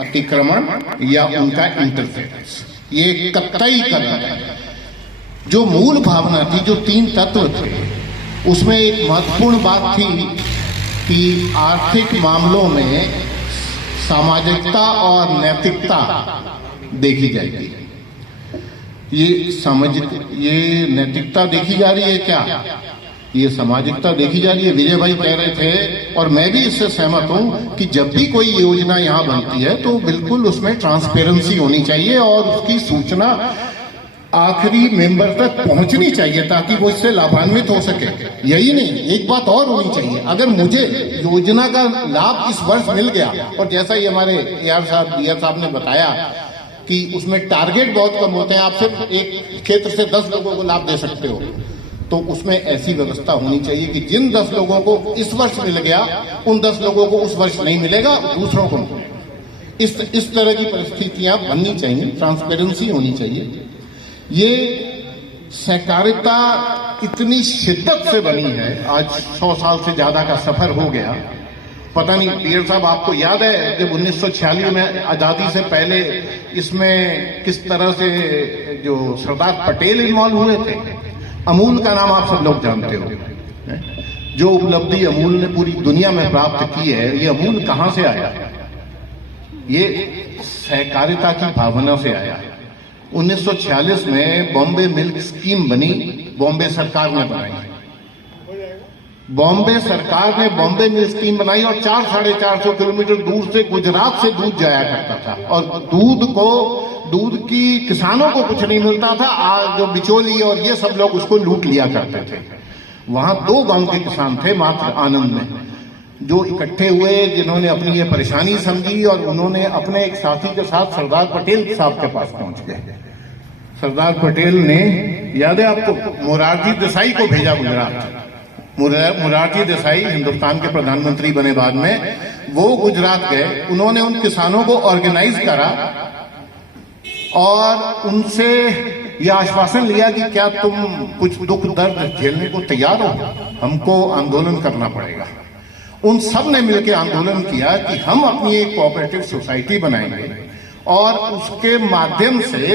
अतिक्रमण या उनका इंटरफेरेंस, ये कतई करना है। जो मूल भावना थी, जो 3 तत्व थे, उसमें एक महत्वपूर्ण बात थी कि आर्थिक मामलों में सामाजिकता और नैतिकता देखी जाएगी। ये नैतिकता देखी जा रही है क्या? ये सामाजिकता देखी जा रही है। विजय भाई कह रहे थे, और मैं भी इससे सहमत हूं, कि जब भी कोई योजना यहां बनती है तो बिल्कुल उसमें ट्रांसपेरेंसी होनी चाहिए और उसकी सूचना आखिरी मेंबर तक पहुंचनी चाहिए, ताकि वो इससे लाभान्वित हो सके। यही नहीं, एक बात और होनी चाहिए, अगर मुझे योजना का लाभ इस वर्ष मिल गया, और जैसा ही हमारे AR साहब ने बताया कि उसमें टारगेट बहुत कम होते हैं, आप सिर्फ एक क्षेत्र से 10 लोगों को लाभ दे सकते हो, तो उसमें ऐसी व्यवस्था होनी चाहिए कि जिन 10 लोगों को इस वर्ष मिल गया, उन 10 लोगों को उस वर्ष नहीं मिलेगा, दूसरों को मिलेगा। इस तरह की परिस्थितियां बननी चाहिए, ट्रांसपेरेंसी होनी चाहिए। ये सहकारिता इतनी शिद्दत से बनी है, आज 100 साल से ज्यादा का सफर हो गया, पता नहीं पीर साहब आपको याद है जब 1946 में आजादी से पहले इसमें किस तरह से जो सरदार पटेल इन्वॉल्व हुए थे। अमूल का नाम आप सब लोग जानते हो, जो उपलब्धि अमूल ने पूरी दुनिया में प्राप्त की है, ये अमूल कहां से आया? ये सहकारिता की भावना से आया। 1946 में बॉम्बे मिल्क स्कीम बनी, बॉम्बे सरकार ने बनाई। बॉम्बे सरकार ने बॉम्बे मिल्क स्कीम बनाई और 400-450 किलोमीटर दूर से गुजरात से दूध जाया करता था, और दूध की किसानों को कुछ नहीं मिलता था। आज जो बिचौली और ये सब लोग उसको लूट लिया करते थे। वहां 2 गांव के किसान थे मात्र आनंद में, जो इकट्ठे हुए, जिन्होंने अपनी ये परेशानी समझी और उन्होंने अपने एक साथी के साथ सरदार पटेल साहब के पास पहुंच गए। सरदार पटेल ने, याद है आपको, मोरारजी देसाई को भेजा गुजरात। मोरारजी देसाई हिंदुस्तान के प्रधानमंत्री बने बाद में, वो गुजरात गए। उन्होंने उन किसानों को ऑर्गेनाइज करा और उनसे यह आश्वासन लिया कि क्या तुम कुछ दुख दर्द झेलने को तैयार हो, हमको आंदोलन करना पड़ेगा। उन सब ने मिलकर आंदोलन किया कि हम अपनी एक कोऑपरेटिव सोसाइटी बनाएंगे और उसके माध्यम से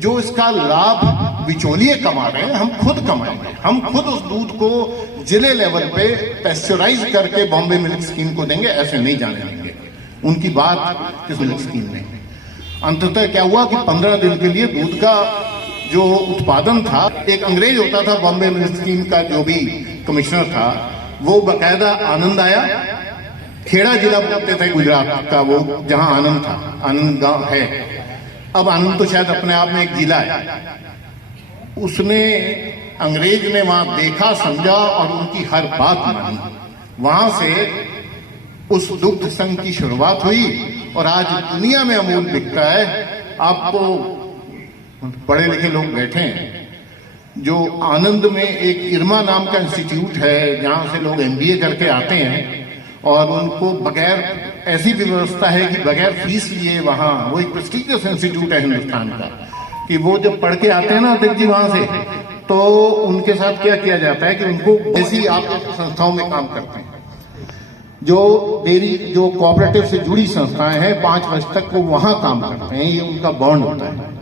जो इसका लाभ बिचौलिए कमा रहे हैं हम खुद कमाएंगे। हम खुद उस दूध को जिले लेवल पे पैस्चराइज करके बॉम्बे मिल्क स्कीम को देंगे, ऐसे नहीं जाने देंगे। उनकी बात इस मिल्क स्कीम ने अंततः क्या हुआ कि 15 दिन के लिए दूध का जो उत्पादन था, एक अंग्रेज होता था बॉम्बे मिल्क स्कीम का जो भी कमिश्नर था, वो बकायदा आनंद आया। खेड़ा जिला बोलते थे गुजरात का, वो जहां आनंद था, आनंद गांव है। अब आनंद तो शायद अपने आप में एक जिला है। उसने, अंग्रेज ने वहां देखा, समझा और उनकी हर बात मानी। वहां से उस दुग्ध संघ की शुरुआत हुई और आज दुनिया में अमूल बिकता है। आपको पढ़े लिखे लोग बैठे हैं, जो आनंद में एक इरमा नाम का इंस्टीट्यूट है जहां से लोग MBA करके आते हैं और उनको बगैर, ऐसी भी व्यवस्था है कि बगैर फीस लिए वहां, वो एक प्रेस्टीजियस इंस्टीट्यूट है हिंदुस्तान का, कि वो जब पढ़ के आते हैं ना अध्यक्ष जी वहां से, तो उनके साथ क्या किया जाता है कि उनको ऐसी आप संस्थाओं में काम करते हैं, जो डेयरी, जो कोऑपरेटिव से जुड़ी संस्थाएं हैं, 5 वर्ष तक वो वहां काम करते हैं। ये उनका बॉन्ड होता है।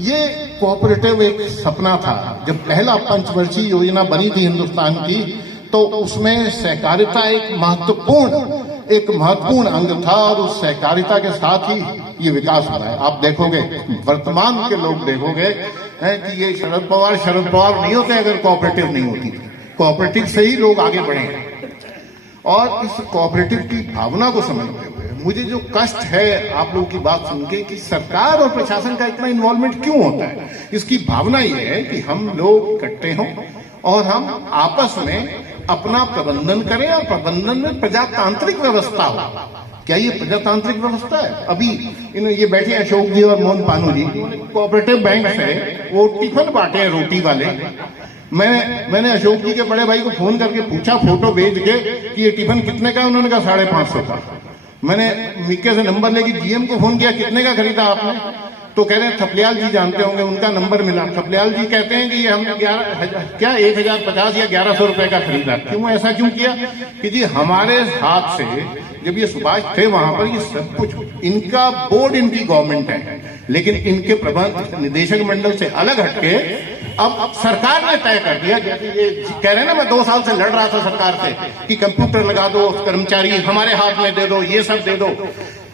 ये कोऑपरेटिव एक सपना था। जब पहला पंचवर्षीय योजना बनी थी हिंदुस्तान की, तो उसमें सहकारिता एक महत्वपूर्ण अंग था और उस सहकारिता के साथ ही ये विकास हुआ है। आप देखोगे, वर्तमान के लोग देखोगे हैं कि ये शरद पवार नहीं होते अगर कोऑपरेटिव नहीं होती। कोऑपरेटिव से ही लोग आगे बढ़े हैं। और इस कोऑपरेटिव की भावना को समझते हुए मुझे जो कष्ट है आप लोगों की बात सुन के, कि सरकार और प्रशासन का इतना इन्वॉल्वमेंट क्यों होता है, इसकी भावना ये है कि हम लोग इकट्ठे हों और हम आपस में अपना प्रबंधन करें और प्रबंधन में प्रजातांत्रिक व्यवस्था हो। क्या ये प्रजातांत्रिक व्यवस्था है? अभी ये बैठे अशोक जी और मोहन पानू जी, कोऑपरेटिव बैंक से वो टिफिन बांटे हैं रोटी वाले। मैंने अशोक जी के बड़े भाई को फोन करके पूछा, फोटो भेज के, कि ये टिफिन कितने का है? उन्होंने कहा 550 का। मैंने मिक्के से नंबर लेके GM को फोन किया, कितने का खरीदा आपने? तो कह रहे हैं थपलियाल जी जानते होंगे, उनका नंबर मिला। थपलियाल जी कहते हैं कि ये हमने 1050 या 1100 रुपए का खरीदा। क्यों, ऐसा क्यों किया? कि जी हमारे हाथ से, जब ये सुभाष थे वहां पर, ये सब कुछ, इनका बोर्ड इनकी गवर्नमेंट है, लेकिन इनके प्रबंध निदेशक मंडल से अलग हटके अब सरकार ने तय कर दिया। जैसे ये कह रहे हैं ना, मैं 2 साल से लड़ रहा था सरकार से कि कंप्यूटर लगा दो, कर्मचारी हमारे हाथ में दे दो, ये सब दे दो।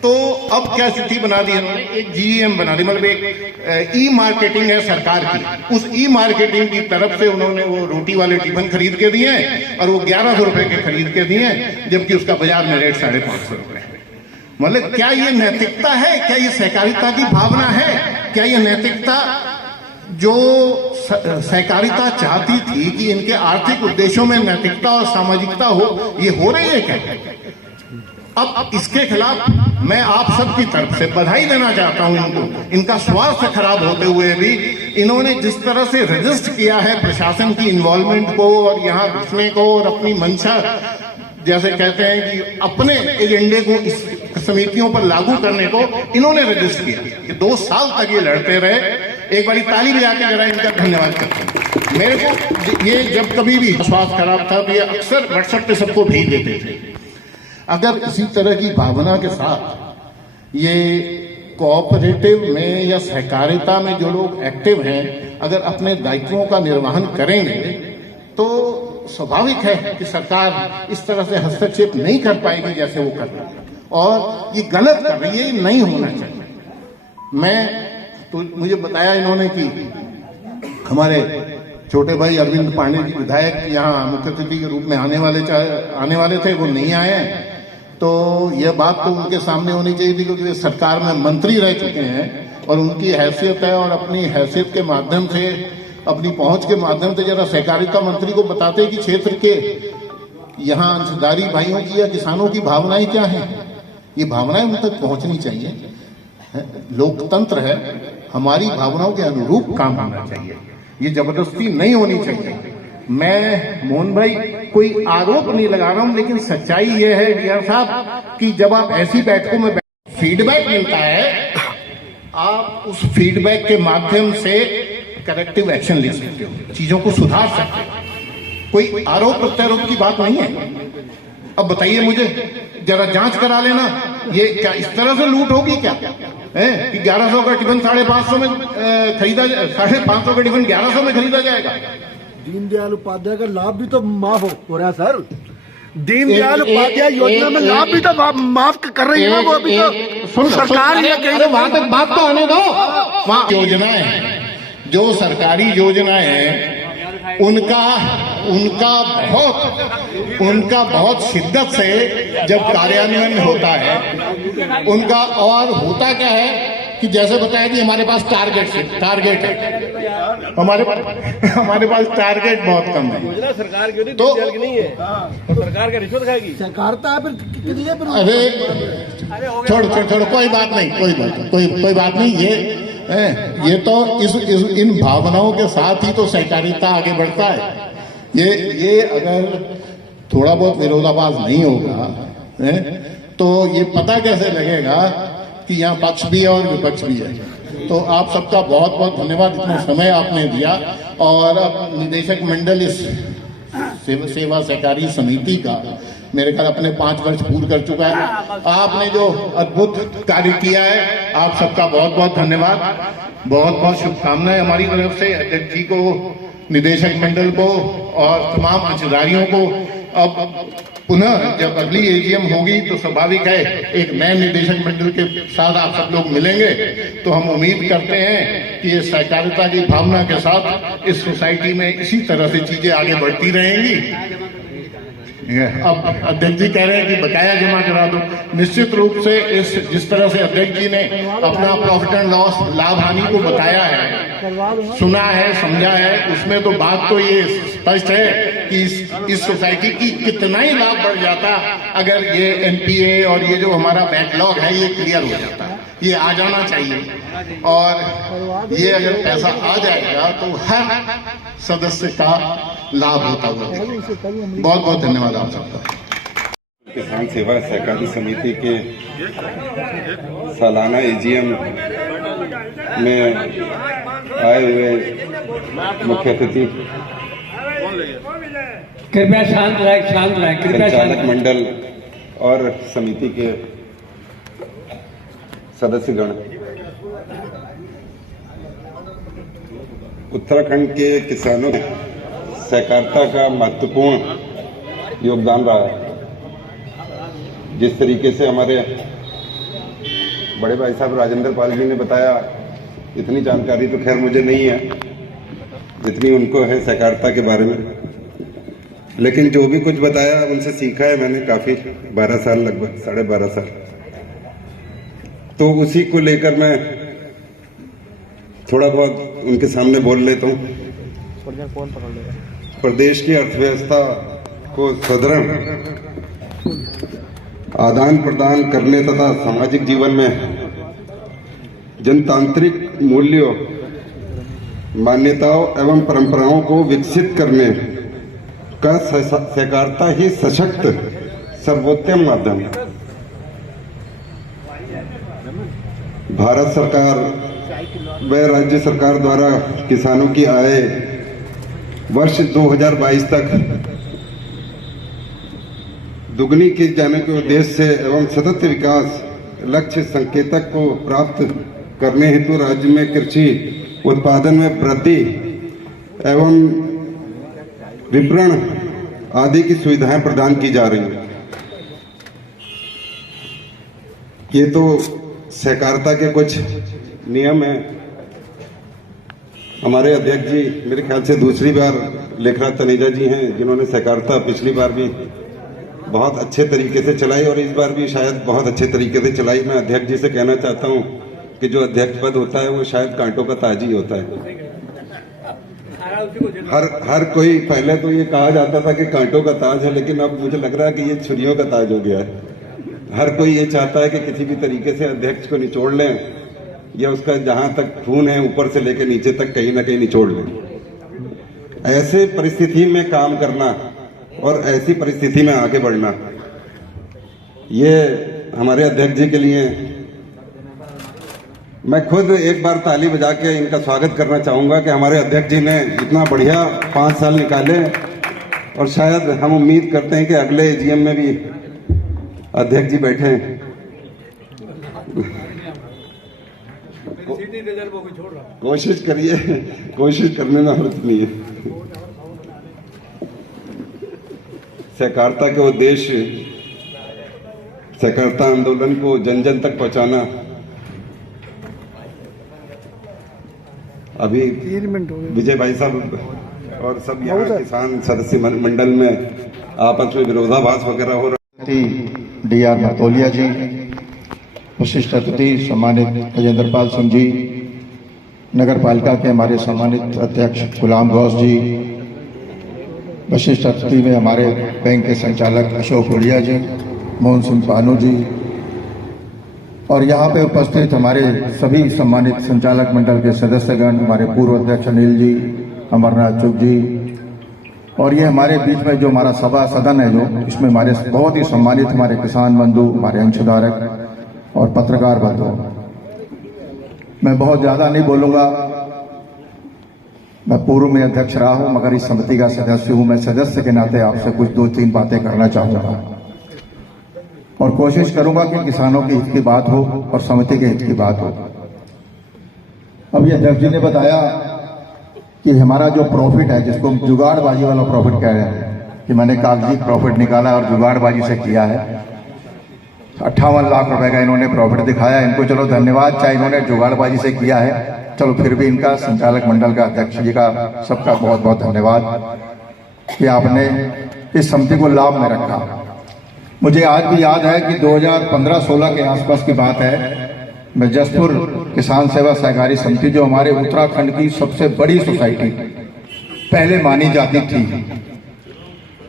तो अब क्या स्थिति बना दी उन्होंने, एक GEM बना दी, मतलब एक ई-मार्केटिंग है सरकार की। उस ई-मार्केटिंग की तरफ से उन्होंने वो रोटी वाले टिफिन खरीद के दिए और वो 1100 रुपए के खरीद के दिए, जबकि उसका बाजार में रेट 550 रुपए। मतलब क्या ये नैतिकता है? क्या ये सहकारिता की भावना है? क्या ये नैतिकता जो सहकारिता चाहती थी कि इनके आर्थिक उद्देश्यों में नैतिकता और सामाजिकता हो, ये हो रही है क्या? अब इसके खिलाफ मैं आप सबकी तरफ से बधाई देना चाहता हूं इनको। इनका स्वास्थ्य खराब होते हुए भी इन्होंने जिस तरह से रजिस्ट किया है प्रशासन की इन्वॉल्वमेंट को और यहाँ घुसने को और अपनी मंशा, जैसे कहते हैं कि अपने एजेंडे को इस समितियों पर लागू करने को इन्होंने रजिस्ट किया कि 2 साल तक ये लड़ते रहे। एक बारी ताली बजा के जरा इनका धन्यवाद करता हूं। मेरे को ये जब कभी भी स्वास्थ्य खराब था तो ये अक्सर WhatsApp पे सबको भेज देते थे अगर इसी तरह की भावना के साथ ये कोऑपरेटिव में या सहकारिता में जो लोग एक्टिव हैं, अगर अपने दायित्वों का निर्वहन करेंगे तो स्वाभाविक है कि सरकार इस तरह से हस्तक्षेप नहीं कर पाएगी जैसे वो कर रही है, और ये गलत कर रही है, ये नहीं होना चाहिए। तो मुझे बताया इन्होंने कि हमारे छोटे भाई अरविंद पांडे जी विधायक यहाँ मुख्य अतिथि के रूप में आने वाले थे, वो नहीं आए हैं। तो यह बात तो उनके सामने होनी चाहिए थी, क्योंकि वे सरकार में मंत्री रह चुके हैं और उनकी हैसियत है, और अपनी हैसियत के माध्यम से, अपनी पहुंच के माध्यम से जरा सहकारिता मंत्री को बताते कि क्षेत्र के यहाँ अंशधारी भाइयों की या किसानों की भावनाएं क्या हैं। ये भावनाएं उन तक पहुंचनी चाहिए। लोकतंत्र है, हमारी भावनाओं के अनुरूप काम होना चाहिए, ये जबरदस्ती नहीं होनी चाहिए। मैं मोहन भाई कोई आरोप नहीं लगा रहा हूं, लेकिन सच्चाई ये है डीआर साहब कि जब आप ऐसी बैठकों में फीडबैक मिलता है, आप उस फीडबैक के माध्यम से करेक्टिव एक्शन ले सकते हो, चीजों को सुधार सकते हो। कोई आरोप प्रत्यारोप की बात नहीं है। अब बताइए मुझे, जरा जांच करा लेना, ये क्या इस तरह से लूट होगी क्या है कि 1100 का टिफिन 550 में खरीदा, 550 का टिफिन 1100 में खरीदा जाएगा। दीनदयाल उपाध्याय का लाभ भी तो माफ हो रहा है सर। दीनदयाल उपाध्याय योजना में लाभ भी तो माफ कर रही है वो अभी तो सरकार। वहां तक बात तो आने दो। वहां योजनाएं हैं, जो सरकारी योजनाएं हैं, उनका बहुत शिद्दत से जब कार्यान्वयन होता है उनका, और होता क्या है कि जैसे बताया कि हमारे पास टारगेट है, हमारे पास टारगेट बहुत कम है। योजना सरकार की तो नहीं है, तो सरकार का रिश्वत खाएगी। सरकार तो अरे छोड़ो, कोई बात नहीं, ये तो इन भावनाओं के साथ ही तो सहकारिता आगे बढ़ता है। ये अगर थोड़ा बहुत विरोधाभास नहीं होगा तो ये पता कैसे लगेगा कि यहाँ पक्ष भी है और विपक्ष भी है। तो आप सबका बहुत बहुत धन्यवाद, इतना समय आपने दिया। और अब निदेशक मंडल इस सेवा सहकारी समिति का मेरे ख्याल अपने 5 वर्ष पूर्ण कर चुका है। आपने जो अद्भुत कार्य किया है, आप सबका बहुत बहुत धन्यवाद, बहुत बहुत शुभकामनाएं हमारी तरफ से अध्यक्ष जी को, निदेशक मंडल को और तमाम अंशधारियों को। अब पुनः जब अगली एजीएम होगी तो स्वाभाविक है एक नए निदेशक मंडल के साथ आप सब लोग मिलेंगे, तो हम उम्मीद करते हैं कि ये सहकारिता की भावना के साथ इस सोसाइटी में इसी तरह से चीजें आगे बढ़ती रहेंगी। अब अध्यक्ष जी कह रहे हैं कि बकाया जमा करा दो। निश्चित रूप से जिस तरह से अध्यक्ष जी ने अपना प्रॉफिट एंड लॉस, लाभ हानि को बताया है, सुना है, समझा है, उसमें तो बात तो ये स्पष्ट है कि इस सोसाइटी की कितना ही लाभ बढ़ जाता अगर ये एनपीए और ये जो हमारा बैकलॉग है ये क्लियर हो जाता। ये आ जाना चाहिए, और ये अगर पैसा आ जाएगा तो हर सदस्य का लाभ होता हुआ। बहुत बहुत धन्यवाद आप सबका। किसान सेवा सहकारी समिति के सालाना एजीएम में आए हुए मुख्य अतिथि, कृपया शांत रहे, कृपया संचालक मंडल और समिति के सदस्यगण, उत्तराखंड के किसानों में सहकारिता का महत्वपूर्ण योगदान रहा है। जिस तरीके से हमारे बड़े भाई साहब राजेंद्र पाल जी ने बताया, इतनी जानकारी तो खैर मुझे नहीं है जितनी उनको है सहकारिता के बारे में, लेकिन जो भी कुछ बताया उनसे सीखा है मैंने काफी, 12 साल, लगभग 12.5 साल। तो उसी को लेकर मैं थोड़ा बहुत उनके सामने बोल लेता हूँ। प्रदेश की अर्थव्यवस्था को सुदृढ़, आदान प्रदान करने तथा सामाजिक जीवन में जनतांत्रिक मूल्यों, मान्यताओं एवं परंपराओं को विकसित करने का सहकारिता ही सशक्त सर्वोत्तम माध्यम है। भारत सरकार व राज्य सरकार द्वारा किसानों की आय वर्ष 2022 तक दुगनी की जाने के उद्देश्य से एवं सतत विकास लक्ष्य संकेतक को प्राप्त करने हेतु राज्य में कृषि उत्पादन में वृद्धि एवं विपणन आदि की सुविधाएं प्रदान की जा रही हैं। ये तो सहकारिता के कुछ नियम हैं। हमारे अध्यक्ष जी मेरे ख्याल से दूसरी बार लेखराज तनेजा जी हैं, जिन्होंने सहकारिता पिछली बार भी बहुत अच्छे तरीके से चलाई और इस बार भी शायद बहुत अच्छे तरीके से चलाई। मैं अध्यक्ष जी से कहना चाहता हूं कि जो अध्यक्ष पद होता है वो शायद कांटों का ताज ही होता है। हर कोई, पहले तो ये कहा जाता था कि कांटों का ताज है, लेकिन अब मुझे लग रहा है कि ये छुरियों का ताज हो गया है। हर कोई ये चाहता है कि किसी भी तरीके से अध्यक्ष को निचोड़ लें या उसका जहां तक खून है ऊपर से लेकर नीचे तक कहीं ना कहीं निचोड़ लें। ऐसे परिस्थिति में काम करना और ऐसी परिस्थिति में आगे बढ़ना, ये हमारे अध्यक्ष जी के लिए मैं खुद एक बार ताली बजा के इनका स्वागत करना चाहूंगा कि हमारे अध्यक्ष जी ने इतना बढ़िया 5 साल निकाले और शायद हम उम्मीद करते हैं कि अगले एजीएम में भी अध्यक्ष जी बैठे। कोशिश करिए, कोशिश करने में हर्ज नहीं है। सहकारिता के उद्देश्य सहकारिता आंदोलन को जन जन तक पहुंचाना। अभी विजय भाई साहब और सब यहाँ किसान सदस्य मंडल में आपस में विरोधाभास वगैरह हो रहा। डी.आर. मतोलिया जी, विशिष्ट अतिथि सम्मानित गजेंद्र पाल सिंह जी, नगर पालिका के हमारे सम्मानित अध्यक्ष गुलाम गौस जी, विशिष्ट अतिथि में हमारे बैंक के संचालक अशोक हुड़िया जी, मोहन सिंह पानू जी और यहाँ पे उपस्थित हमारे सभी सम्मानित संचालक मंडल के सदस्यगण, हमारे पूर्व अध्यक्ष अनिल जी, अमरनाथ चुग जी और ये हमारे बीच में जो हमारा सभा सदन है, जो इसमें हमारे बहुत ही सम्मानित हमारे किसान बंधु, हमारे अंशधारक और पत्रकार बंधु। मैं बहुत ज्यादा नहीं बोलूंगा, मैं पूर्व में अध्यक्ष रहा हूं मगर इस समिति का सदस्य हूं। मैं सदस्य के नाते आपसे कुछ 2-3 बातें करना चाहूंगा और कोशिश करूंगा कि किसानों के हित की बात हो और समिति के हित की बात हो। अब ये अध्यक्ष जी ने बताया कि हमारा जो प्रॉफिट है, जिसको हम जुगाड़बाजी वाला प्रॉफिट कह रहे हैं, कि मैंने कागजी प्रॉफिट निकाला और जुगाड़बाजी से किया है। 58 लाख रुपए का इन्होंने प्रॉफिट दिखाया। इनको चलो धन्यवाद, चाहे इन्होंने जुगाड़बाजी से किया है, चलो फिर भी इनका संचालक मंडल का अध्यक्ष जी का सबका बहुत बहुत धन्यवाद कि आपने इस समिति को लाभ में रखा। मुझे आज भी याद है कि 2015-16 के आसपास की बात है, मैं जसपुर किसान सेवा सहकारी समिति, जो हमारे उत्तराखंड की सबसे बड़ी सोसाइटी पहले मानी जाती थी,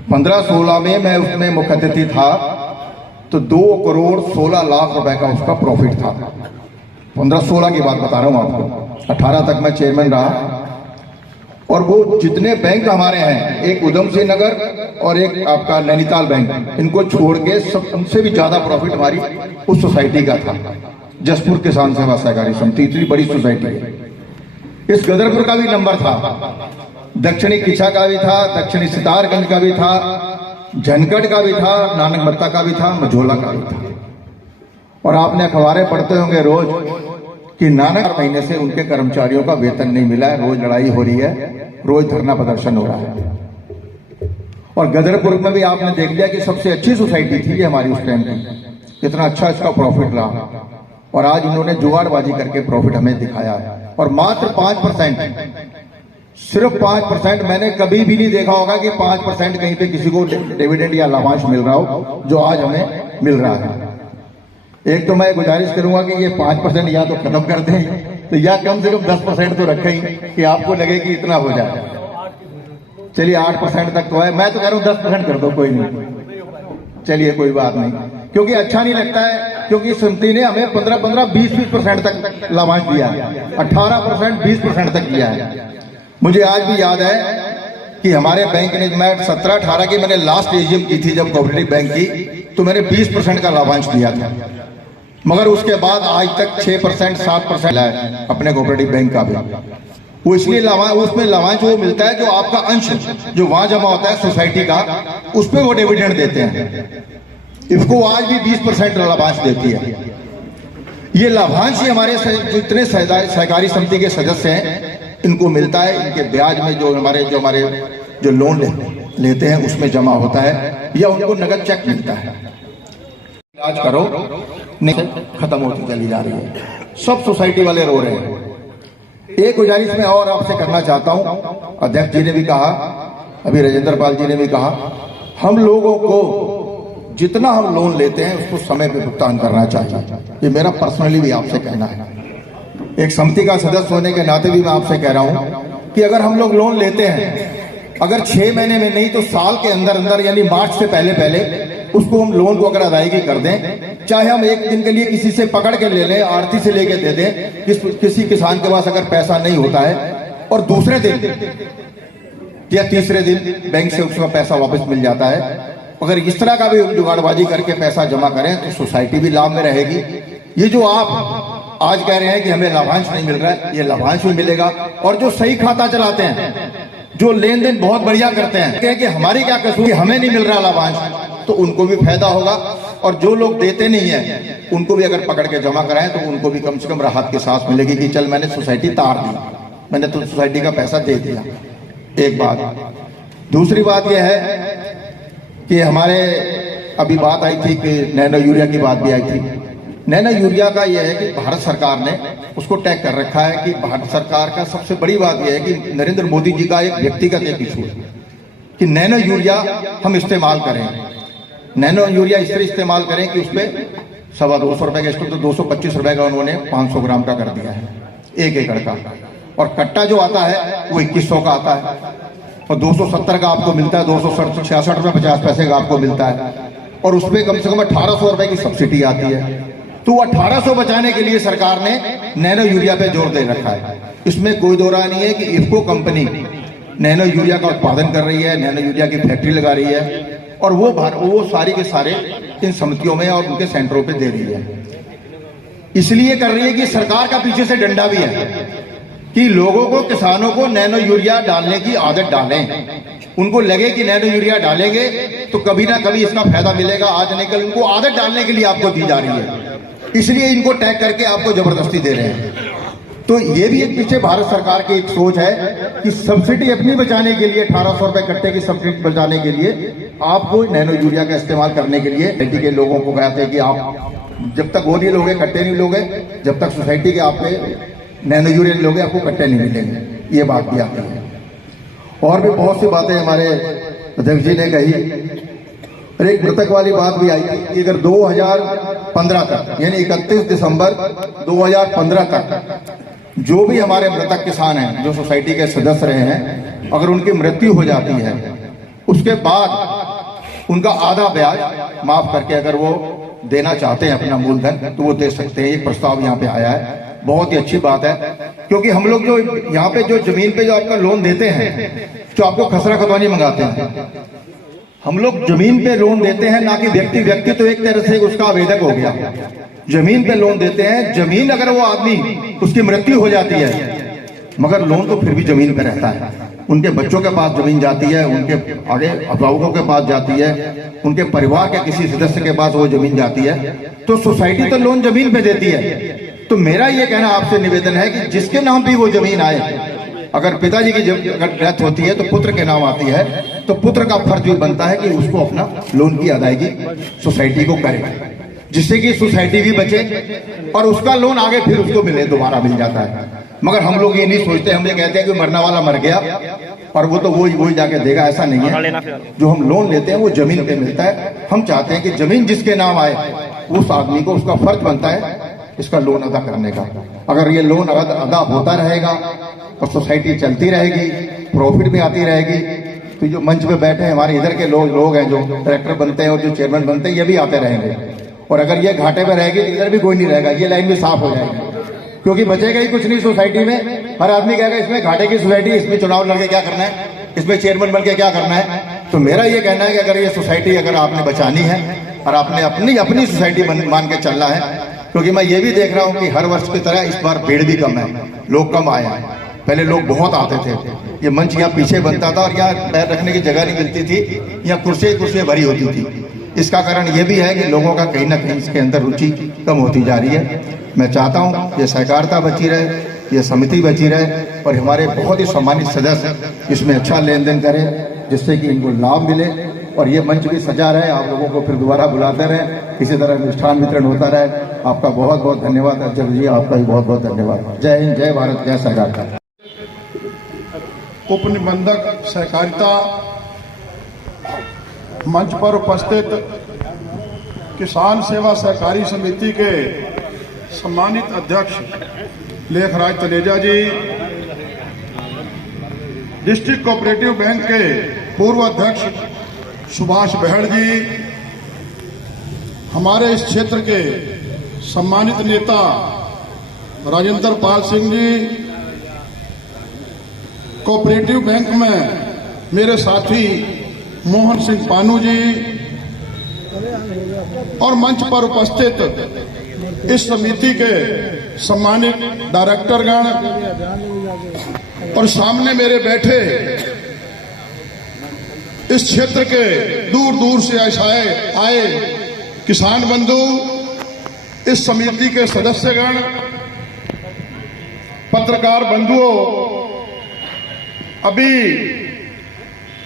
15-16 में मैं उसमें मुख्य अतिथि था, तो 2 करोड़ 16 लाख रुपए का उसका प्रॉफिट था। 15-16 की बात बता रहा हूं आपको। 18 तक मैं चेयरमैन रहा और वो जितने बैंक हमारे हैं, एक उधम सिंह नगर और एक आपका नैनीताल बैंक, इनको छोड़ के सब उनसे भी ज्यादा प्रॉफिट हमारी उस सोसाइटी का था। जसपुर किसान सेवा सहकारी समिति इतनी बड़ी सोसाइटी है। इस गदरपुर का भी नंबर था, दक्षिणी किछा का भी था, दक्षिणी सितारगंज का भी था, झनकट का भी था, नानक मत्ता का भी था, मझोला का भी था। और आपने अखबारें पढ़ते होंगे रोज कि नानक महीने से उनके कर्मचारियों का वेतन नहीं मिला है, रोज लड़ाई हो रही है, रोज धरना प्रदर्शन हो रहा है। और गदरपुर में भी आपने देख लिया कि सबसे अच्छी सोसाइटी थी ये हमारी उस टाइम की, कितना अच्छा इसका प्रॉफिट रहा। और आज इन्होंने जुगाड़बाजी करके प्रॉफिट हमें दिखाया है। और मात्र 5%, सिर्फ 5%, मैंने कभी भी नहीं देखा होगा कि 5% कहीं पे किसी को डिविडेंड या लाभांश मिल रहा हो, जो आज हमें मिल रहा है। एक तो मैं गुजारिश करूंगा कि ये 5% या तो खत्म कर दें, तो या कम से कम 10% तो रखें कि आपको लगे कि इतना हो जाए। चलिए 8% तक तो है, मैं तो कह रहा हूं 10% कर दो, कोई नहीं, चलिए कोई बात नहीं, क्योंकि अच्छा नहीं लगता है। क्योंकि समिति ने हमें 15-15, 20-20% तक लाभांश दिया है, 18%, 20% तक दिया है। मुझे आज भी याद है कि हमारे बैंक ने, मैं 17-18 की मैंने लास्ट एजीएम की थी जब कोऑपरेटिव बैंक की, तो मैंने 20% का लाभांश दिया था। मगर उसके बाद आज तक 6%, 7% है अपने कोऑपरेटिव बैंक का भी। वो इसलिए उसमें लाभांश वो मिलता है जो आपका अंश जो वहां जमा होता है सोसाइटी का, उस पर वो डिविडेंड देते हैं। इफको आज भी 20% लाभांश देती है। ये लाभांश ही हमारे जितने सहकारी समिति के सदस्य हैं इनको मिलता है। इनके ब्याज में जो हमारे जो लोन लेते हैं उसमें जमा होता है या उनको नगद चेक मिलता है। इलाज करो नहीं खत्म होती चली जा रही है, सब सोसाइटी वाले रो रहे हैं। एक गुजारिश मैं और आपसे करना चाहता हूं, अध्यक्ष जी ने भी कहा, अभी राजेंद्र पाल जी ने भी कहा, हम लोगों को जितना हम लोन लेते हैं उसको समय पे भुगतान करना चाहिए। ये मेरा पर्सनली भी आपसे कहना है। एक समिति का सदस्य होने के नाते भी मैं आपसे कह रहा हूं कि अगर हम लोग लोन लेते हैं, अगर 6 महीने में नहीं तो साल के अंदर अंदर यानी मार्च से पहले उसको हम लोन को अगर अदायगी कर दें, चाहे हम एक दिन के लिए किसी से पकड़ के ले लें, आड़ती से लेके दे दें, किसी किसान के पास अगर पैसा नहीं होता है और दूसरे दिन या तीसरे दिन बैंक से उसका पैसा वापस मिल जाता है, अगर इस तरह का भी जुगाड़बाजी करके पैसा जमा करें तो सोसाइटी भी लाभ में रहेगी। ये जो आप आज कह रहे हैं कि हमें लाभांश नहीं मिल रहा है, ये लाभांश भी मिलेगा। और जो सही खाता चलाते हैं, जो लेन देन बहुत बढ़िया करते हैं कि हमारी क्या कसूर कि हमें नहीं मिल रहा लाभांश, तो उनको भी फायदा होगा। और जो लोग देते नहीं है उनको भी अगर पकड़ के जमा कराएं तो उनको भी कम से कम राहत की सांस मिलेगी कि चल मैंने सोसाइटी तार दी, मैंने तो सोसाइटी का पैसा दे दिया। एक बात। दूसरी बात यह है कि हमारे अभी बात आई थी कि नैनो यूरिया की बात भी आई थी। नैनो यूरिया का यह है कि भारत सरकार ने उसको टैग कर रखा है कि भारत सरकार का सबसे बड़ी बात यह है कि नरेंद्र मोदी जी का एक व्यक्तिगत एक इशू है कि नैनो यूरिया हम इस्तेमाल करें। नैनो यूरिया इस तरह इस्तेमाल करें कि उसमें 225 रुपए का स्टोर तो 225 रुपए का उन्होंने 500 ग्राम का कर दिया है 1 एकड़ का, और कट्टा जो आता है वो 2100 का आता है और 270 का आपको मिलता है, 266 रुपए 50 पैसे का आपको मिलता है, और उसमें कम से कम 1800 रुपए की सब्सिडी आती है। तो 1800 बचाने के लिए सरकार ने नैनो यूरिया पे जोर दे रखा है। इसमें कोई दो राय नहीं है कि इफको कंपनी नैनो यूरिया का उत्पादन कर रही है, नैनो यूरिया की फैक्ट्री लगा रही है और वो सारी के सारे इन समितियों में और उनके सेंटरों पे दे रही है। इसलिए कर रही है कि सरकार का पीछे से डंडा भी है कि लोगों को, किसानों को नैनो यूरिया डालने की आदत डालें। उनको लगे कि नैनो यूरिया डालेंगे तो कभी ना कभी इसका फायदा मिलेगा, आज नहीं कल। उनको आदत डालने के लिए आपको दी जा रही है, इसलिए इनको टैग करके आपको जबरदस्ती दे रहे हैं। तो ये भी एक पीछे भारत सरकार की एक सोच है कि सब्सिडी अपनी बचाने के लिए 1800 रुपए कट्टे की सब्सिडी बचाने के लिए आपको नैनो यूरिया का इस्तेमाल करने के लिए सोसाइटी के लोगों को कहते हैं कि आप जब तक वो नहीं लोगे, कट्टे नहीं लोगे, जब तक सोसाइटी के आपके नैनो यूरिया नहीं लोगे आपको कट्टे नहीं मिलेंगे। ये बात भी आती है। और भी बहुत सी बातें हमारे अध्यक्ष जी ने कही। और एक मृतक वाली बात भी आई थी कि अगर 2015 तक यानी 31 दिसंबर 2015 तक जो भी हमारे मृतक किसान हैं, जो सोसाइटी के सदस्य रहे हैं, अगर उनकी मृत्यु हो जाती है उसके बाद उनका आधा ब्याज माफ करके अगर वो देना चाहते हैं अपना मूलधन तो वो दे सकते हैं। एक प्रस्ताव यहाँ पे आया है, बहुत ही अच्छी बात है। क्योंकि हम लोग जो यहाँ पे जो जमीन पे जो आपका लोन देते हैं, जो आपको खसरा खतवानी मंगाते हैं, हम लोग जमीन पे लोन देते हैं, ना कि व्यक्ति तो एक तरह से उसका आवेदक हो गया। जमीन पे लोन देते हैं, जमीन अगर वो आदमी उसकी मृत्यु हो जाती है मगर लोन तो फिर भी जमीन पे रहता है, उनके बच्चों के पास जमीन जाती है, उनके आगे अभिभावकों के पास जाती है, उनके परिवार के किसी सदस्य के पास वो जमीन जाती है, तो सोसाइटी तो लोन जमीन पे देती है। तो मेरा ये कहना आपसे निवेदन है कि जिसके नाम भी वो जमीन आए, अगर पिताजी की अगर डेथ होती है तो पुत्र के नाम आती है, तो पुत्र का फर्ज भी बनता है कि उसको अपना लोन की अदायगी सोसाइटी को करे, जिससे कि सोसाइटी भी बचे और उसका लोन आगे फिर उसको मिले, दोबारा मिल जाता है। मगर हम लोग ये नहीं सोचते, हम ये कहते हैं कि मरने वाला मर गया और वो तो वही जाके देगा, ऐसा नहीं है। जो हम लोन लेते हैं वो जमीन पे मिलता है। हम चाहते हैं कि जमीन जिसके नाम आए उस आदमी को उसका फर्ज बनता है इसका लोन अदा करने का। अगर ये लोन अदा होता रहेगा और सोसाइटी चलती रहेगी, प्रॉफिट भी आती रहेगी, तो जो मंच पे बैठे हैं हमारे इधर के लोग हैं जो डायरेक्टर बनते हैं और जो चेयरमैन बनते हैं, ये भी आते रहेंगे। और अगर ये घाटे पे रहेगी तो इधर भी कोई नहीं रहेगा, ये लाइन भी साफ हो जाएगी, क्योंकि बचेगा ही कुछ नहीं सोसाइटी में। हर आदमी कहेगा इसमें घाटे की सोसाइटी, इसमें चुनाव लड़के क्या करना है, इसमें चेयरमैन बन के क्या करना है। तो मेरा ये कहना है कि अगर ये सोसाइटी अगर आपने बचानी है और आपने अपनी सोसाइटी मान के चलना है, क्योंकि मैं ये भी देख रहा हूँ कि हर वर्ष की तरह इस बार भीड़ भी कम है, लोग कम आए हैं। पहले लोग बहुत आते थे, ये मंच यहाँ पीछे बनता था और यहाँ पैर रखने की जगह नहीं मिलती थी, यहाँ कुर्सियां भरी होती थी। इसका कारण ये भी है कि लोगों का कहीं ना कहीं इसके अंदर रुचि कम होती जा रही है। मैं चाहता हूँ ये सहकारिता बची रहे, ये समिति बची रहे और हमारे बहुत ही सम्मानित सदस्य इसमें अच्छा लेन देन करें, जिससे कि इनको लाभ मिले और ये मंच भी सजा रहे, आप लोगों को फिर दोबारा बुलाते रहें, इसी तरह मिष्ठान वितरण होता रहे। आपका बहुत बहुत धन्यवाद अध्यक्ष जी, आपका भी बहुत बहुत धन्यवाद। जय हिंद, जय भारत, जय सहकारिता। उप निबंधक सहकारिता मंच पर उपस्थित किसान सेवा सहकारी समिति के सम्मानित अध्यक्ष लेखराज तनेजा जी, डिस्ट्रिक्ट कोऑपरेटिव बैंक के पूर्व अध्यक्ष सुभाष बहड़ जी, हमारे इस क्षेत्र के सम्मानित नेता राजेंद्र पाल सिंह जी, कोऑपरेटिव बैंक में मेरे साथी मोहन सिंह पानू जी और मंच पर उपस्थित इस समिति के सम्मानित डायरेक्टरगण और सामने मेरे बैठे इस क्षेत्र के दूर दूर से आए किसान बंधु, इस समिति के सदस्यगण, पत्रकार बंधुओं, अभी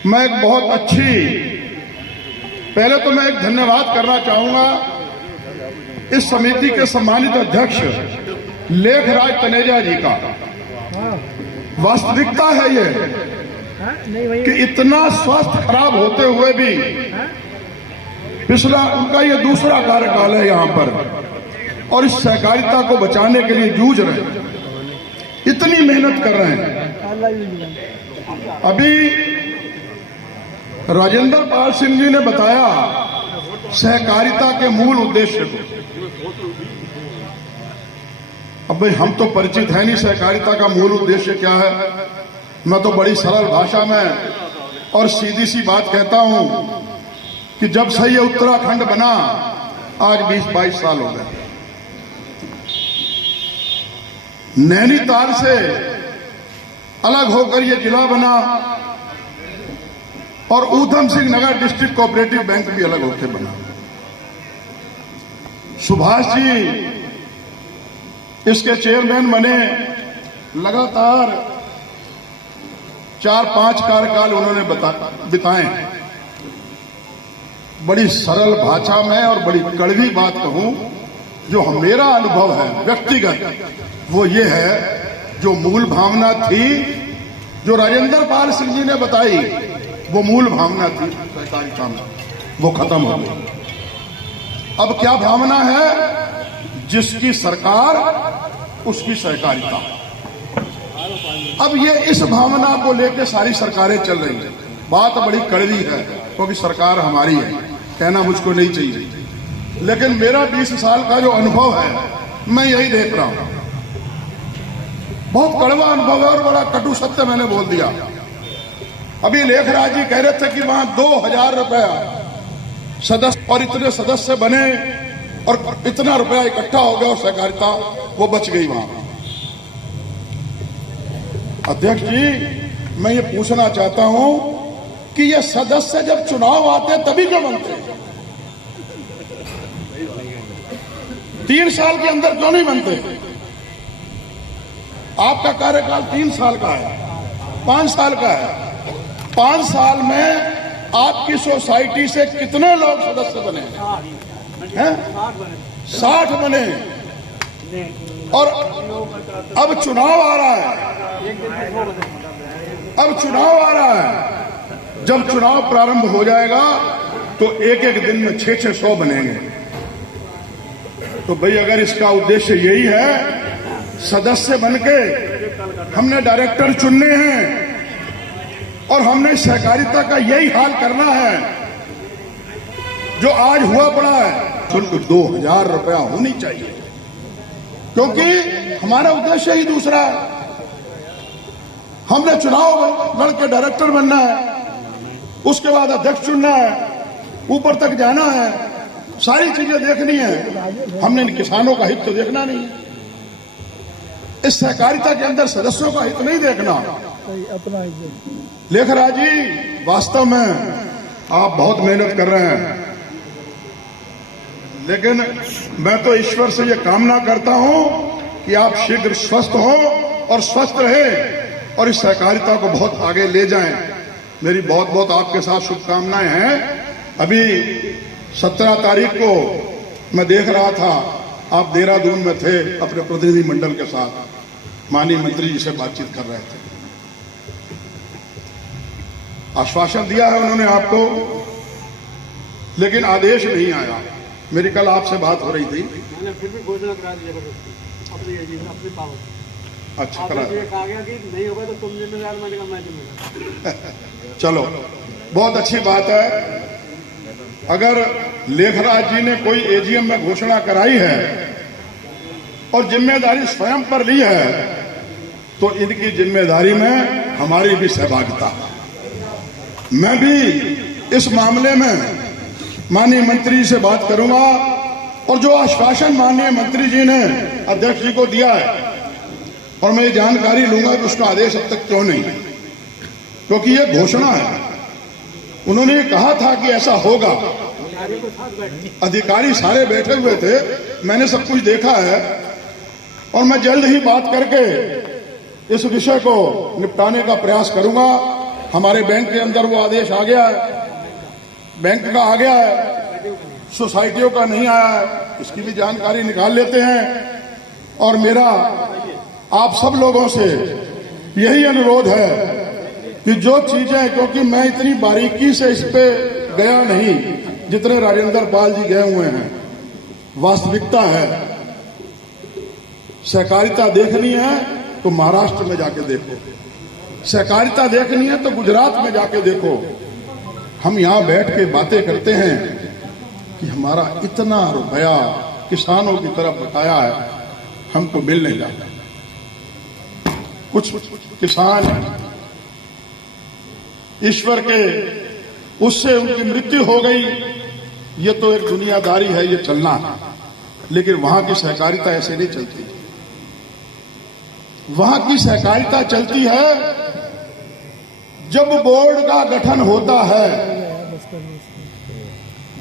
मैं एक बहुत अच्छी, पहले तो मैं एक धन्यवाद करना चाहूंगा इस समिति के सम्मानित अध्यक्ष लेखराज तनेजा जी का। वास्तविकता है ये कि इतना स्वास्थ्य खराब होते हुए भी पिछला उनका ये दूसरा कार्यकाल है यहाँ पर और इस सहकारिता को बचाने के लिए जूझ रहे हैं, इतनी मेहनत कर रहे हैं। अभी राजेंद्र पाल सिंह जी ने बताया सहकारिता के मूल उद्देश्य को। अब भाई हम तो परिचित है नहीं सहकारिता का मूल उद्देश्य क्या है। मैं तो बड़ी सरल भाषा में और सीधी सी बात कहता हूं कि जब से ये उत्तराखंड बना आज 20-22 साल हो गए, नैनीताल से अलग होकर ये जिला बना और Udham Singh Nagar district cooperative bank भी अलग होकर बना। सुभाष जी इसके चेयरमैन बने, लगातार 4-5 कार्यकाल उन्होंने बिताए। बड़ी सरल भाषा में और बड़ी कड़वी बात कहूं, जो मेरा अनुभव है व्यक्तिगत, वो ये है जो मूल भावना थी जो राजेंद्र पाल सिंह जी ने बताई, वो मूल भावना थी सहकारिता में, वो खत्म हो गई। अब क्या भावना है? जिसकी सरकार उसकी सहकारिता। अब ये इस भावना को लेकर सारी सरकारें चल रही हैं। बात बड़ी कड़वी है क्योंकि सरकार हमारी है, कहना मुझको नहीं चाहिए, लेकिन मेरा 20 साल का जो अनुभव है मैं यही देख रहा हूं। बहुत कड़वा अनुभव है और बड़ा कटु सत्य मैंने बोल दिया। अभी लेखराज जी कह रहे थे कि वहां 2000 रुपया सदस्य और इतने सदस्य बने और इतना रुपया इकट्ठा हो गया और सहकारिता वो बच गई वहां। अध्यक्ष जी, मैं ये पूछना चाहता हूं कि ये सदस्य जब चुनाव आते तभी क्यों बनते हैं? 3 साल के अंदर क्यों नहीं बनते? आपका कार्यकाल 3 साल का है, 5 साल का है। 5 साल में आपकी सोसाइटी से कितने लोग सदस्य बने हैं? 60 बने। और अब चुनाव आ रहा है, अब चुनाव आ रहा है। जब चुनाव प्रारंभ हो जाएगा तो एक दिन में 600 बनेंगे। तो भाई अगर इसका उद्देश्य यही है, सदस्य बनके हमने डायरेक्टर चुनने हैं और हमने सहकारिता का यही हाल करना है जो आज हुआ पड़ा है, शुल्क 2000 रुपया होनी चाहिए, क्योंकि हमारा उद्देश्य ही दूसरा है। हमने चुनाव लड़के डायरेक्टर बनना है, उसके बाद अध्यक्ष चुनना है, ऊपर तक जाना है, सारी चीजें देखनी है। हमने किसानों का हित तो देखना नहीं, इस सहकारिता के अंदर सदस्यों का हित नहीं देखना। लेखराज जी, वास्तव में आप बहुत मेहनत कर रहे हैं लेकिन मैं तो ईश्वर से ये कामना करता हूं कि आप शीघ्र स्वस्थ हो और स्वस्थ रहे और इस सहकारिता को बहुत आगे ले जाएं। मेरी बहुत बहुत आपके साथ शुभकामनाएं हैं। अभी 17 तारीख को मैं देख रहा था, आप देहरादून में थे अपने प्रतिनिधि मंडल के साथ, माननीय मंत्री जी से बातचीत कर रहे थे। आश्वासन दिया है उन्होंने आपको, लेकिन आदेश नहीं आया। मेरी कल आपसे बात हो रही थी। फिर भी घोषणा करा दी जबरदस्ती अपनी पावर। अच्छा करा कहा गया कि नहीं होगा तो तुम जिम्मेदार, मैंने कहा मैं जिम्मेदार। चलो बहुत अच्छी बात है। अगर लेखराज जी ने कोई एजीएम में घोषणा कराई है और जिम्मेदारी स्वयं पर ली है, तो इनकी जिम्मेदारी में हमारी भी सहभागिता है। मैं भी इस मामले में माननीय मंत्री जी से बात करूंगा और जो आश्वासन माननीय मंत्री जी ने अध्यक्ष जी को दिया है, और मैं ये जानकारी लूंगा कि उसका आदेश अब तक क्यों नहीं, क्योंकि ये घोषणा है। उन्होंने ये कहा था कि ऐसा होगा, अधिकारी सारे बैठे हुए थे, मैंने सब कुछ देखा है, और मैं जल्द ही बात करके इस विषय को निपटाने का प्रयास करूंगा। हमारे बैंक के अंदर वो आदेश आ गया है, बैंक का आ गया है, सोसाइटियों का नहीं आया है, इसकी भी जानकारी निकाल लेते हैं। और मेरा आप सब लोगों से यही अनुरोध है कि जो चीजें, क्योंकि मैं इतनी बारीकी से इस पे गया नहीं जितने राजेंद्र पाल जी गए हुए हैं, वास्तविकता है। सहकारिता देखनी है तो महाराष्ट्र में जाके देखो, सहकारिता देखनी है तो गुजरात में जाके देखो। हम यहां बैठ के बातें करते हैं कि हमारा इतना रुपया किसानों की तरफ बताया है, हमको मिल नहीं जाता। कुछ किसान ईश्वर के उससे उनकी मृत्यु हो गई, ये तो एक दुनियादारी है, ये चलना है। लेकिन वहां की सहकारिता ऐसे नहीं चलती। वहां की सहकारिता चलती है जब बोर्ड का गठन होता है,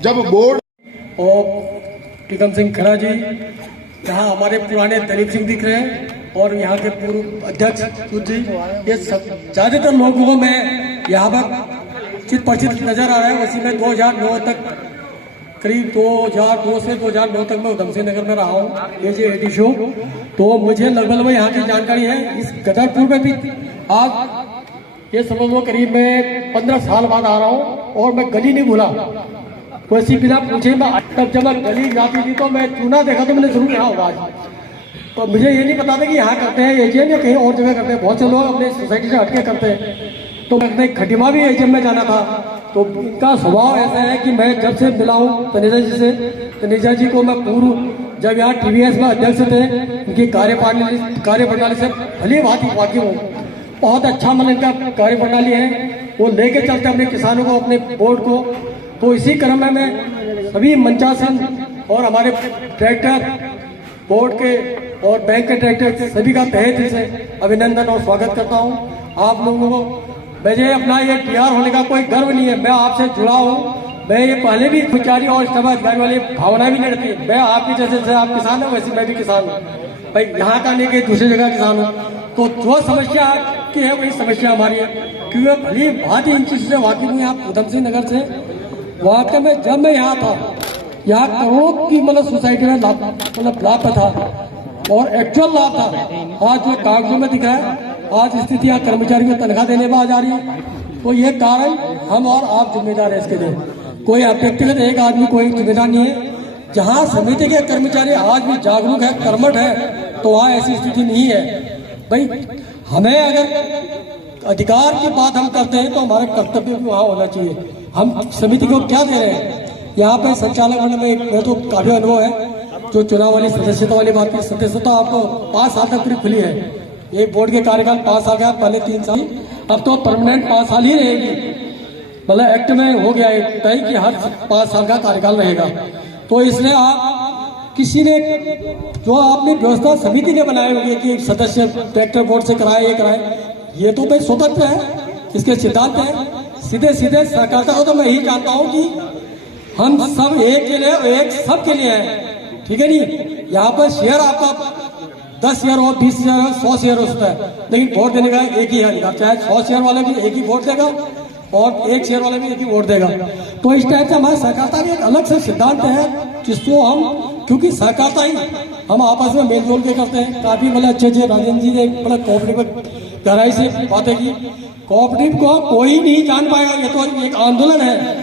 जब बोर्ड। और टीकम सिंह खड़ा जी, यहाँ हमारे पुराने दलीप सिंह दिख रहे हैं, और यहाँ के पूर्व अध्यक्ष जी, ये सब ज्यादातर लोगों को मैं यहाँ पर चित परिचित नजर आ रहा है। उसी में 2009 तक, करीब 2002 से 2009 तक मैं उधम सिंह नगर में रहा हूँ, एडी शो। तो मुझे लगभग यहाँ की जानकारी है। इस गदरपुर में भी आज ये समझ लो करीब मैं 15 साल बाद आ रहा हूँ, और मैं गली नहीं भूला। वैसी बिना पूछे मैं तब जब मैं गली जाती थी तो मैं चूना देखा तो मैंने जरूर यहाँ होगा आज। तो मुझे ये नहीं पता था कि यहाँ करते हैं एजीएम या कहीं और जगह करते हैं। बहुत से लोग अपने सोसाइटी से हटके करते हैं। तो मैं खटीमा भी एजीएम में जाना था। तो इनका स्वभाव ऐसा है कि मैं जब से मिला हूँ तनेजा जी से, तनेजा जी को मैं पूर्व जब यहाँ टीवीएस में अध्यक्ष थे, इनकी कार्यप्रणाली से भली भांति वाकिफ हूँ। बहुत अच्छा मतलब इनका कार्यप्रणाली है, वो लेके चलते अपने किसानों को, अपने बोर्ड को। तो इसी क्रम में मैं सभी मंचासन और हमारे डायरेक्टर बोर्ड के और बैंक के डायरेक्टर सभी का तहे दिल से अभिनंदन और स्वागत करता हूँ। आप लोगों को मुझे अपना ये टीआर होने का कोई गर्व नहीं है, मैं आपसे जुड़ा हूँ। मैं ये पहले भी पुजारी और इस्तेमाल अधिकारी वाली भावना भी नहीं रहती। मैं आपकी जैसे आप किसान हो वैसे मैं भी किसान हूँ भाई, यहाँ का नहीं कि दूसरी जगह किसान हूँ। तो जो समस्या की है वही समस्या हमारी है, क्योंकि भली भांति इन चीज़ों से वाकिफ हूँ। यहाँ उधम सिंह नगर से वाकई में जब मैं यहाँ था, यहाँ करोड़ों की मतलब सोसाइटी में लाभ था और एक्चुअल लाभ था। आज जो कागजों में दिख रहा है, आज स्थिति यहाँ कर्मचारियों को तनख्वाह देने में आ जा रही है। तो ये कारण हम और आप जिम्मेदार है इसके लिए। कोई व्यक्तिगत एक आदमी कोई जिम्मेदार नहीं है। जहाँ समिति के कर्मचारी आज भी जागरूक है, कर्मठ है, तो वहाँ ऐसी स्थिति नहीं है भाई। हमें अगर अधिकार की बात हम करते हैं तो हमारा कर्तव्य भी वहाँ होना चाहिए। हम समिति को क्या दे रहे हैं? यहाँ पे संचालक मंडल में मेरा तो काफी अनुभव है। जो चुनाव वाली सदस्यता वाली बात की, सदस्यता आपको 5 साल तक पूरी खुली है। एक बोर्ड के कार्यकाल 5 साल का, पहले 3 साल, अब तो परमानेंट 5 साल ही रहेगी। मतलब एक्ट में हो गया है तय कि हर 5 साल का कार्यकाल रहेगा। तो इसलिए आप किसी ने जो आपने व्यवस्था समिति ने बनाई हुई है कि सदस्य डायरेक्टर बोर्ड से कराए, ये कराए, ये तो भाई स्वतंत्र है, इसके सिद्धांत है। सीधे सीधे सहकारिता को तो मैं यही जानता हूँ कि हम सब एक के लिए, एक सब के लिए है, ठीक है नहीं। यहाँ पर शेयर आपका 10 शेयर हो, 20 शेयर हो, 100 शेयर हो सकता है, लेकिन वोट देने का एक ही है। चाहे 100 शेयर वाले भी एक ही वोट देगा और 1 शेयर वाले भी एक ही वोट देगा। तो इस टाइप से हमारे सहकारिता भी एक अलग से सिद्धांत है जिसको हम, क्योंकि सहकारिता ही हम आपस में मेलजोल के करते हैं। काफी मतलब अच्छे राजेंद्र जी ने मतलब कोऑपरेटिव गहराई से बातें की। कोऑपरेटिव को कोई नहीं जान पाएगा, ये तो एक आंदोलन है।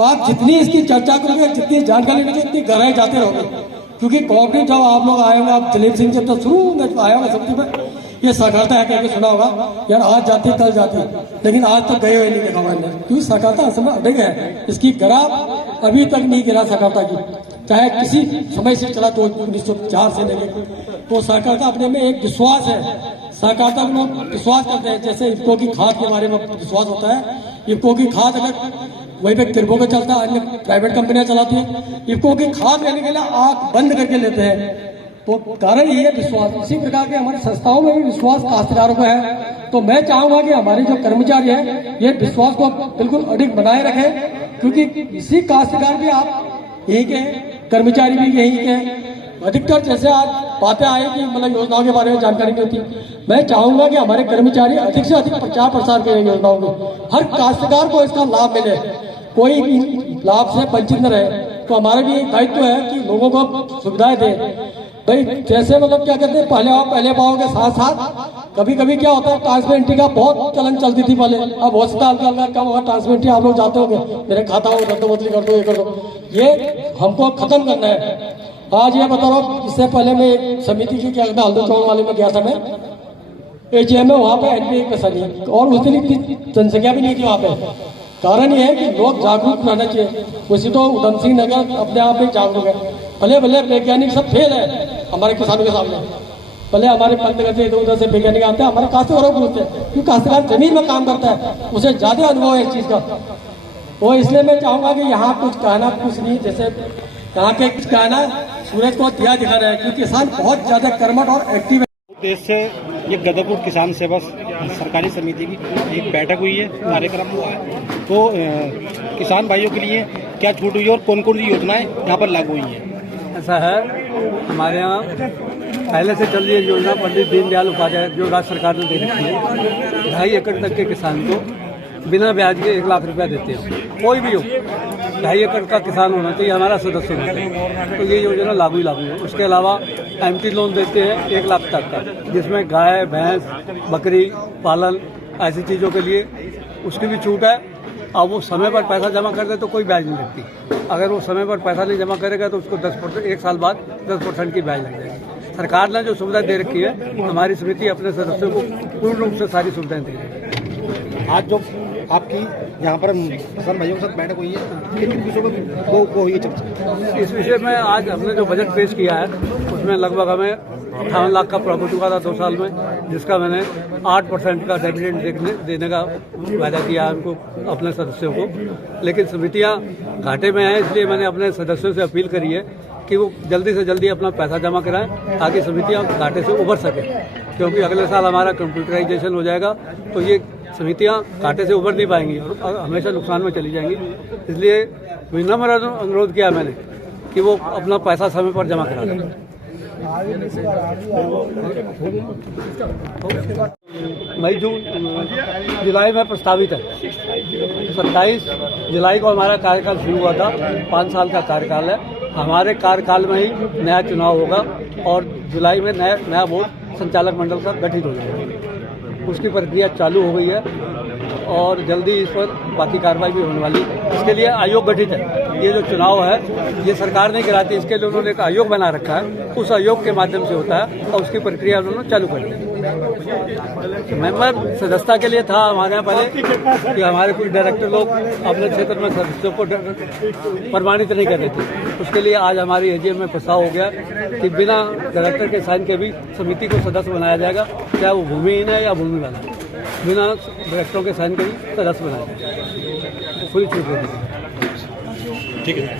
आप जितनी इसकी चर्चा करोगे, जितनी जानकारी लेंगे, उतनी गहराई जाते रहोगे। क्योंकि कोऑपरेटिव जब आप लोग आए होंगे, आप दिलीप सिंह जब तो शुरू में आया होगा समिति में, ये सहकारिता है कह सुना होगा यार, आज जाती कल जाती, लेकिन आज तक गए हुए नहीं देखा मैंने। क्योंकि सहकारिता असल में अड़ग है, इसकी ग्राफ अभी तक नहीं गिरा सहकारिता की, चाहे किसी समय से चला तो 1904 से लेके। तो सहकारिता अपने में एक विश्वास है, सहकारिता में लोग विश्वास करते हैं। जैसे इफ्को की खाद के बारे में विश्वास होता है, इफ्को की खाद अगर वहीं पे तिरबो का चलता है, अन्य प्राइवेट कंपनियां चलाती हैं, इफ्को की खाद लेने के लिए आंख बंद करके लेते हैं। तो कारण ये है विश्वास। इसी प्रकार के हमारी संस्थाओं में भी विश्वास काश्तकारों का है। तो मैं चाहूंगा कि हमारे जो कर्मचारी हैं ये विश्वास को बिल्कुल अडिग बनाए रखें, क्योंकि इसी काश्तकार भी आप यही के कर्मचारी भी यही के। अधिकतर जैसे आज बातें आए कि मतलब योजनाओं के बारे में जानकारी नहीं होती, मैं चाहूंगा कि हमारे कर्मचारी अधिक से अधिक प्रचार प्रसार करें योजनाओं में, हर काश्तकार को इसका लाभ मिले, कोई भी लाभ से वंचित न रहे। तो हमारा भी दायित्व है कि लोगों को सुविधाएं दें। भाई जैसे मतलब क्या कहते हैं, पहले आओ पहले पाओ के साथ साथ कभी कभी क्या होता है, ट्रांसपेरेंटी का बहुत चलन चलती थी पहले। अब हॉस्पिटल का क्या होगा, ट्रांसपेरेंटी आप लोग जाते होंगे, मेरे खाता हो रद्द बदली कर दो, ये कर दो, ये हमको खत्म करना है। आज ये बता रहा हूँ, इससे पहले मैं एक समिति की क्या कहते हैं हल्दू चौक वाले में गया था मैं, एजीएम में, वहाँ पे एनपीए पैसा नहीं, और उस दिन इतनी जनसंख्या भी नहीं थी वहाँ पे। कारण ये है कि लोग जागरूक रहना चाहिए। उसी तो उधम सिंह नगर अपने आप में जागरूक है, भले भले वैज्ञानिक सब फेल है हमारे किसानों के सामने, भले हमारे पंतगत से इधर उधर से वैज्ञानिक आते हैं, हमारे काश्तकारों को पूछते हैं, क्योंकि काश्तकार जमीन में काम करता है, उसे ज्यादा अनुभव है इस चीज का। तो इसलिए मैं चाहूंगा कि यहाँ कुछ कहना कुछ नहीं, जैसे यहाँ के कुछ कहना सूरज को दिया दिखा रहा है, क्योंकि किसान बहुत ज्यादा कर्मठ और एक्टिव है। देश से ये गदरपुर किसान सेवा सरकारी समिति की एक बैठक हुई है, कार्यक्रम हुआ है। तो किसान भाइयों के लिए क्या छूट हुई और कौन कौन सी योजनाएं यहाँ पर लागू हुई हैं? ऐसा है, हमारे यहाँ पहले से चल रही है योजना पंडित दीनदयाल उपाध्याय जो राज्य सरकार ने दे रखी है। 2.5 एकड़ तक के किसान को बिना ब्याज के 1 लाख रुपया देते हैं, कोई भी हो, 2.5 एकड़ का किसान होना चाहिए, हमारा सदस्य होना चाहिए। तो ये योजना लागू है। उसके अलावा एमटी लोन देते हैं 1 लाख तक का, जिसमें गाय भैंस बकरी पालन ऐसी चीज़ों के लिए उसकी भी छूट है। अब वो समय पर पैसा जमा कर दे तो कोई ब्याज नहीं लगती। अगर वो समय पर पैसा नहीं जमा करेगा तो उसको 10%, 1 साल बाद 10% की ब्याज लग जाएगी। सरकार ने जो सुविधा दे रखी है, हमारी समिति अपने सदस्यों को पूर्ण रूप से सारी सुविधाएं दे रही है। आज जो आपकी यहाँ पर किसान भाइयों के साथ बैठक हुई है, किन विषयों पर हुई चर्चा? इस विषय में आज हमने जो बजट पेश किया है उसमें लगभग हमें 58 लाख का प्रॉफिट हुआ था 2 साल में, जिसका मैंने 8% का डिविडेंड देने का वादा किया है उनको, अपने सदस्यों को। लेकिन समितियां घाटे में हैं, इसलिए मैंने अपने सदस्यों से अपील करी है कि वो जल्दी से जल्दी अपना पैसा जमा कराएं ताकि समितियां घाटे से उभर सकें, क्योंकि अगले साल हमारा कंप्यूटराइजेशन हो जाएगा तो ये समितियां घाटे से उभर नहीं पाएंगी और हमेशा नुकसान में चली जाएंगी। इसलिए विनम्र अनुरोध किया मैंने कि वो अपना पैसा समय पर जमा करा दें। मई जून जुलाई में प्रस्तावित है। 27 जुलाई को हमारा कार्यकाल शुरू हुआ था, 5 साल का कार्यकाल है। हमारे कार्यकाल में ही नया चुनाव होगा और जुलाई में नया बोर्ड संचालक मंडल का गठित हो जाएगा। उसकी प्रक्रिया चालू हो गई है और जल्दी इस पर बाकी कार्रवाई भी होने वाली है। इसके लिए आयोग गठित है। ये जो चुनाव है ये सरकार नहीं कराती, इसके लिए उन्होंने एक आयोग बना रखा है, उस आयोग के माध्यम से होता है और उसकी प्रक्रिया उन्होंने चालू कर दी। मेंबर सदस्यता के लिए था हमारे यहाँ पहले कि हमारे कुछ डायरेक्टर लोग अपने क्षेत्र में सदस्यों को प्रमाणित नहीं कर रहे थे। उसके लिए आज हमारी एजीएम में प्रस्ताव हो गया कि बिना डायरेक्टर के साइन के भी समिति को सदस्य बनाया जाएगा, चाहे वो भूमिहीन है या भूमि वाला है, बिना डायरेक्टरों के साइन के भी सदस्य बनाया जाएगा। खुली छूट दे दी। ठीक है।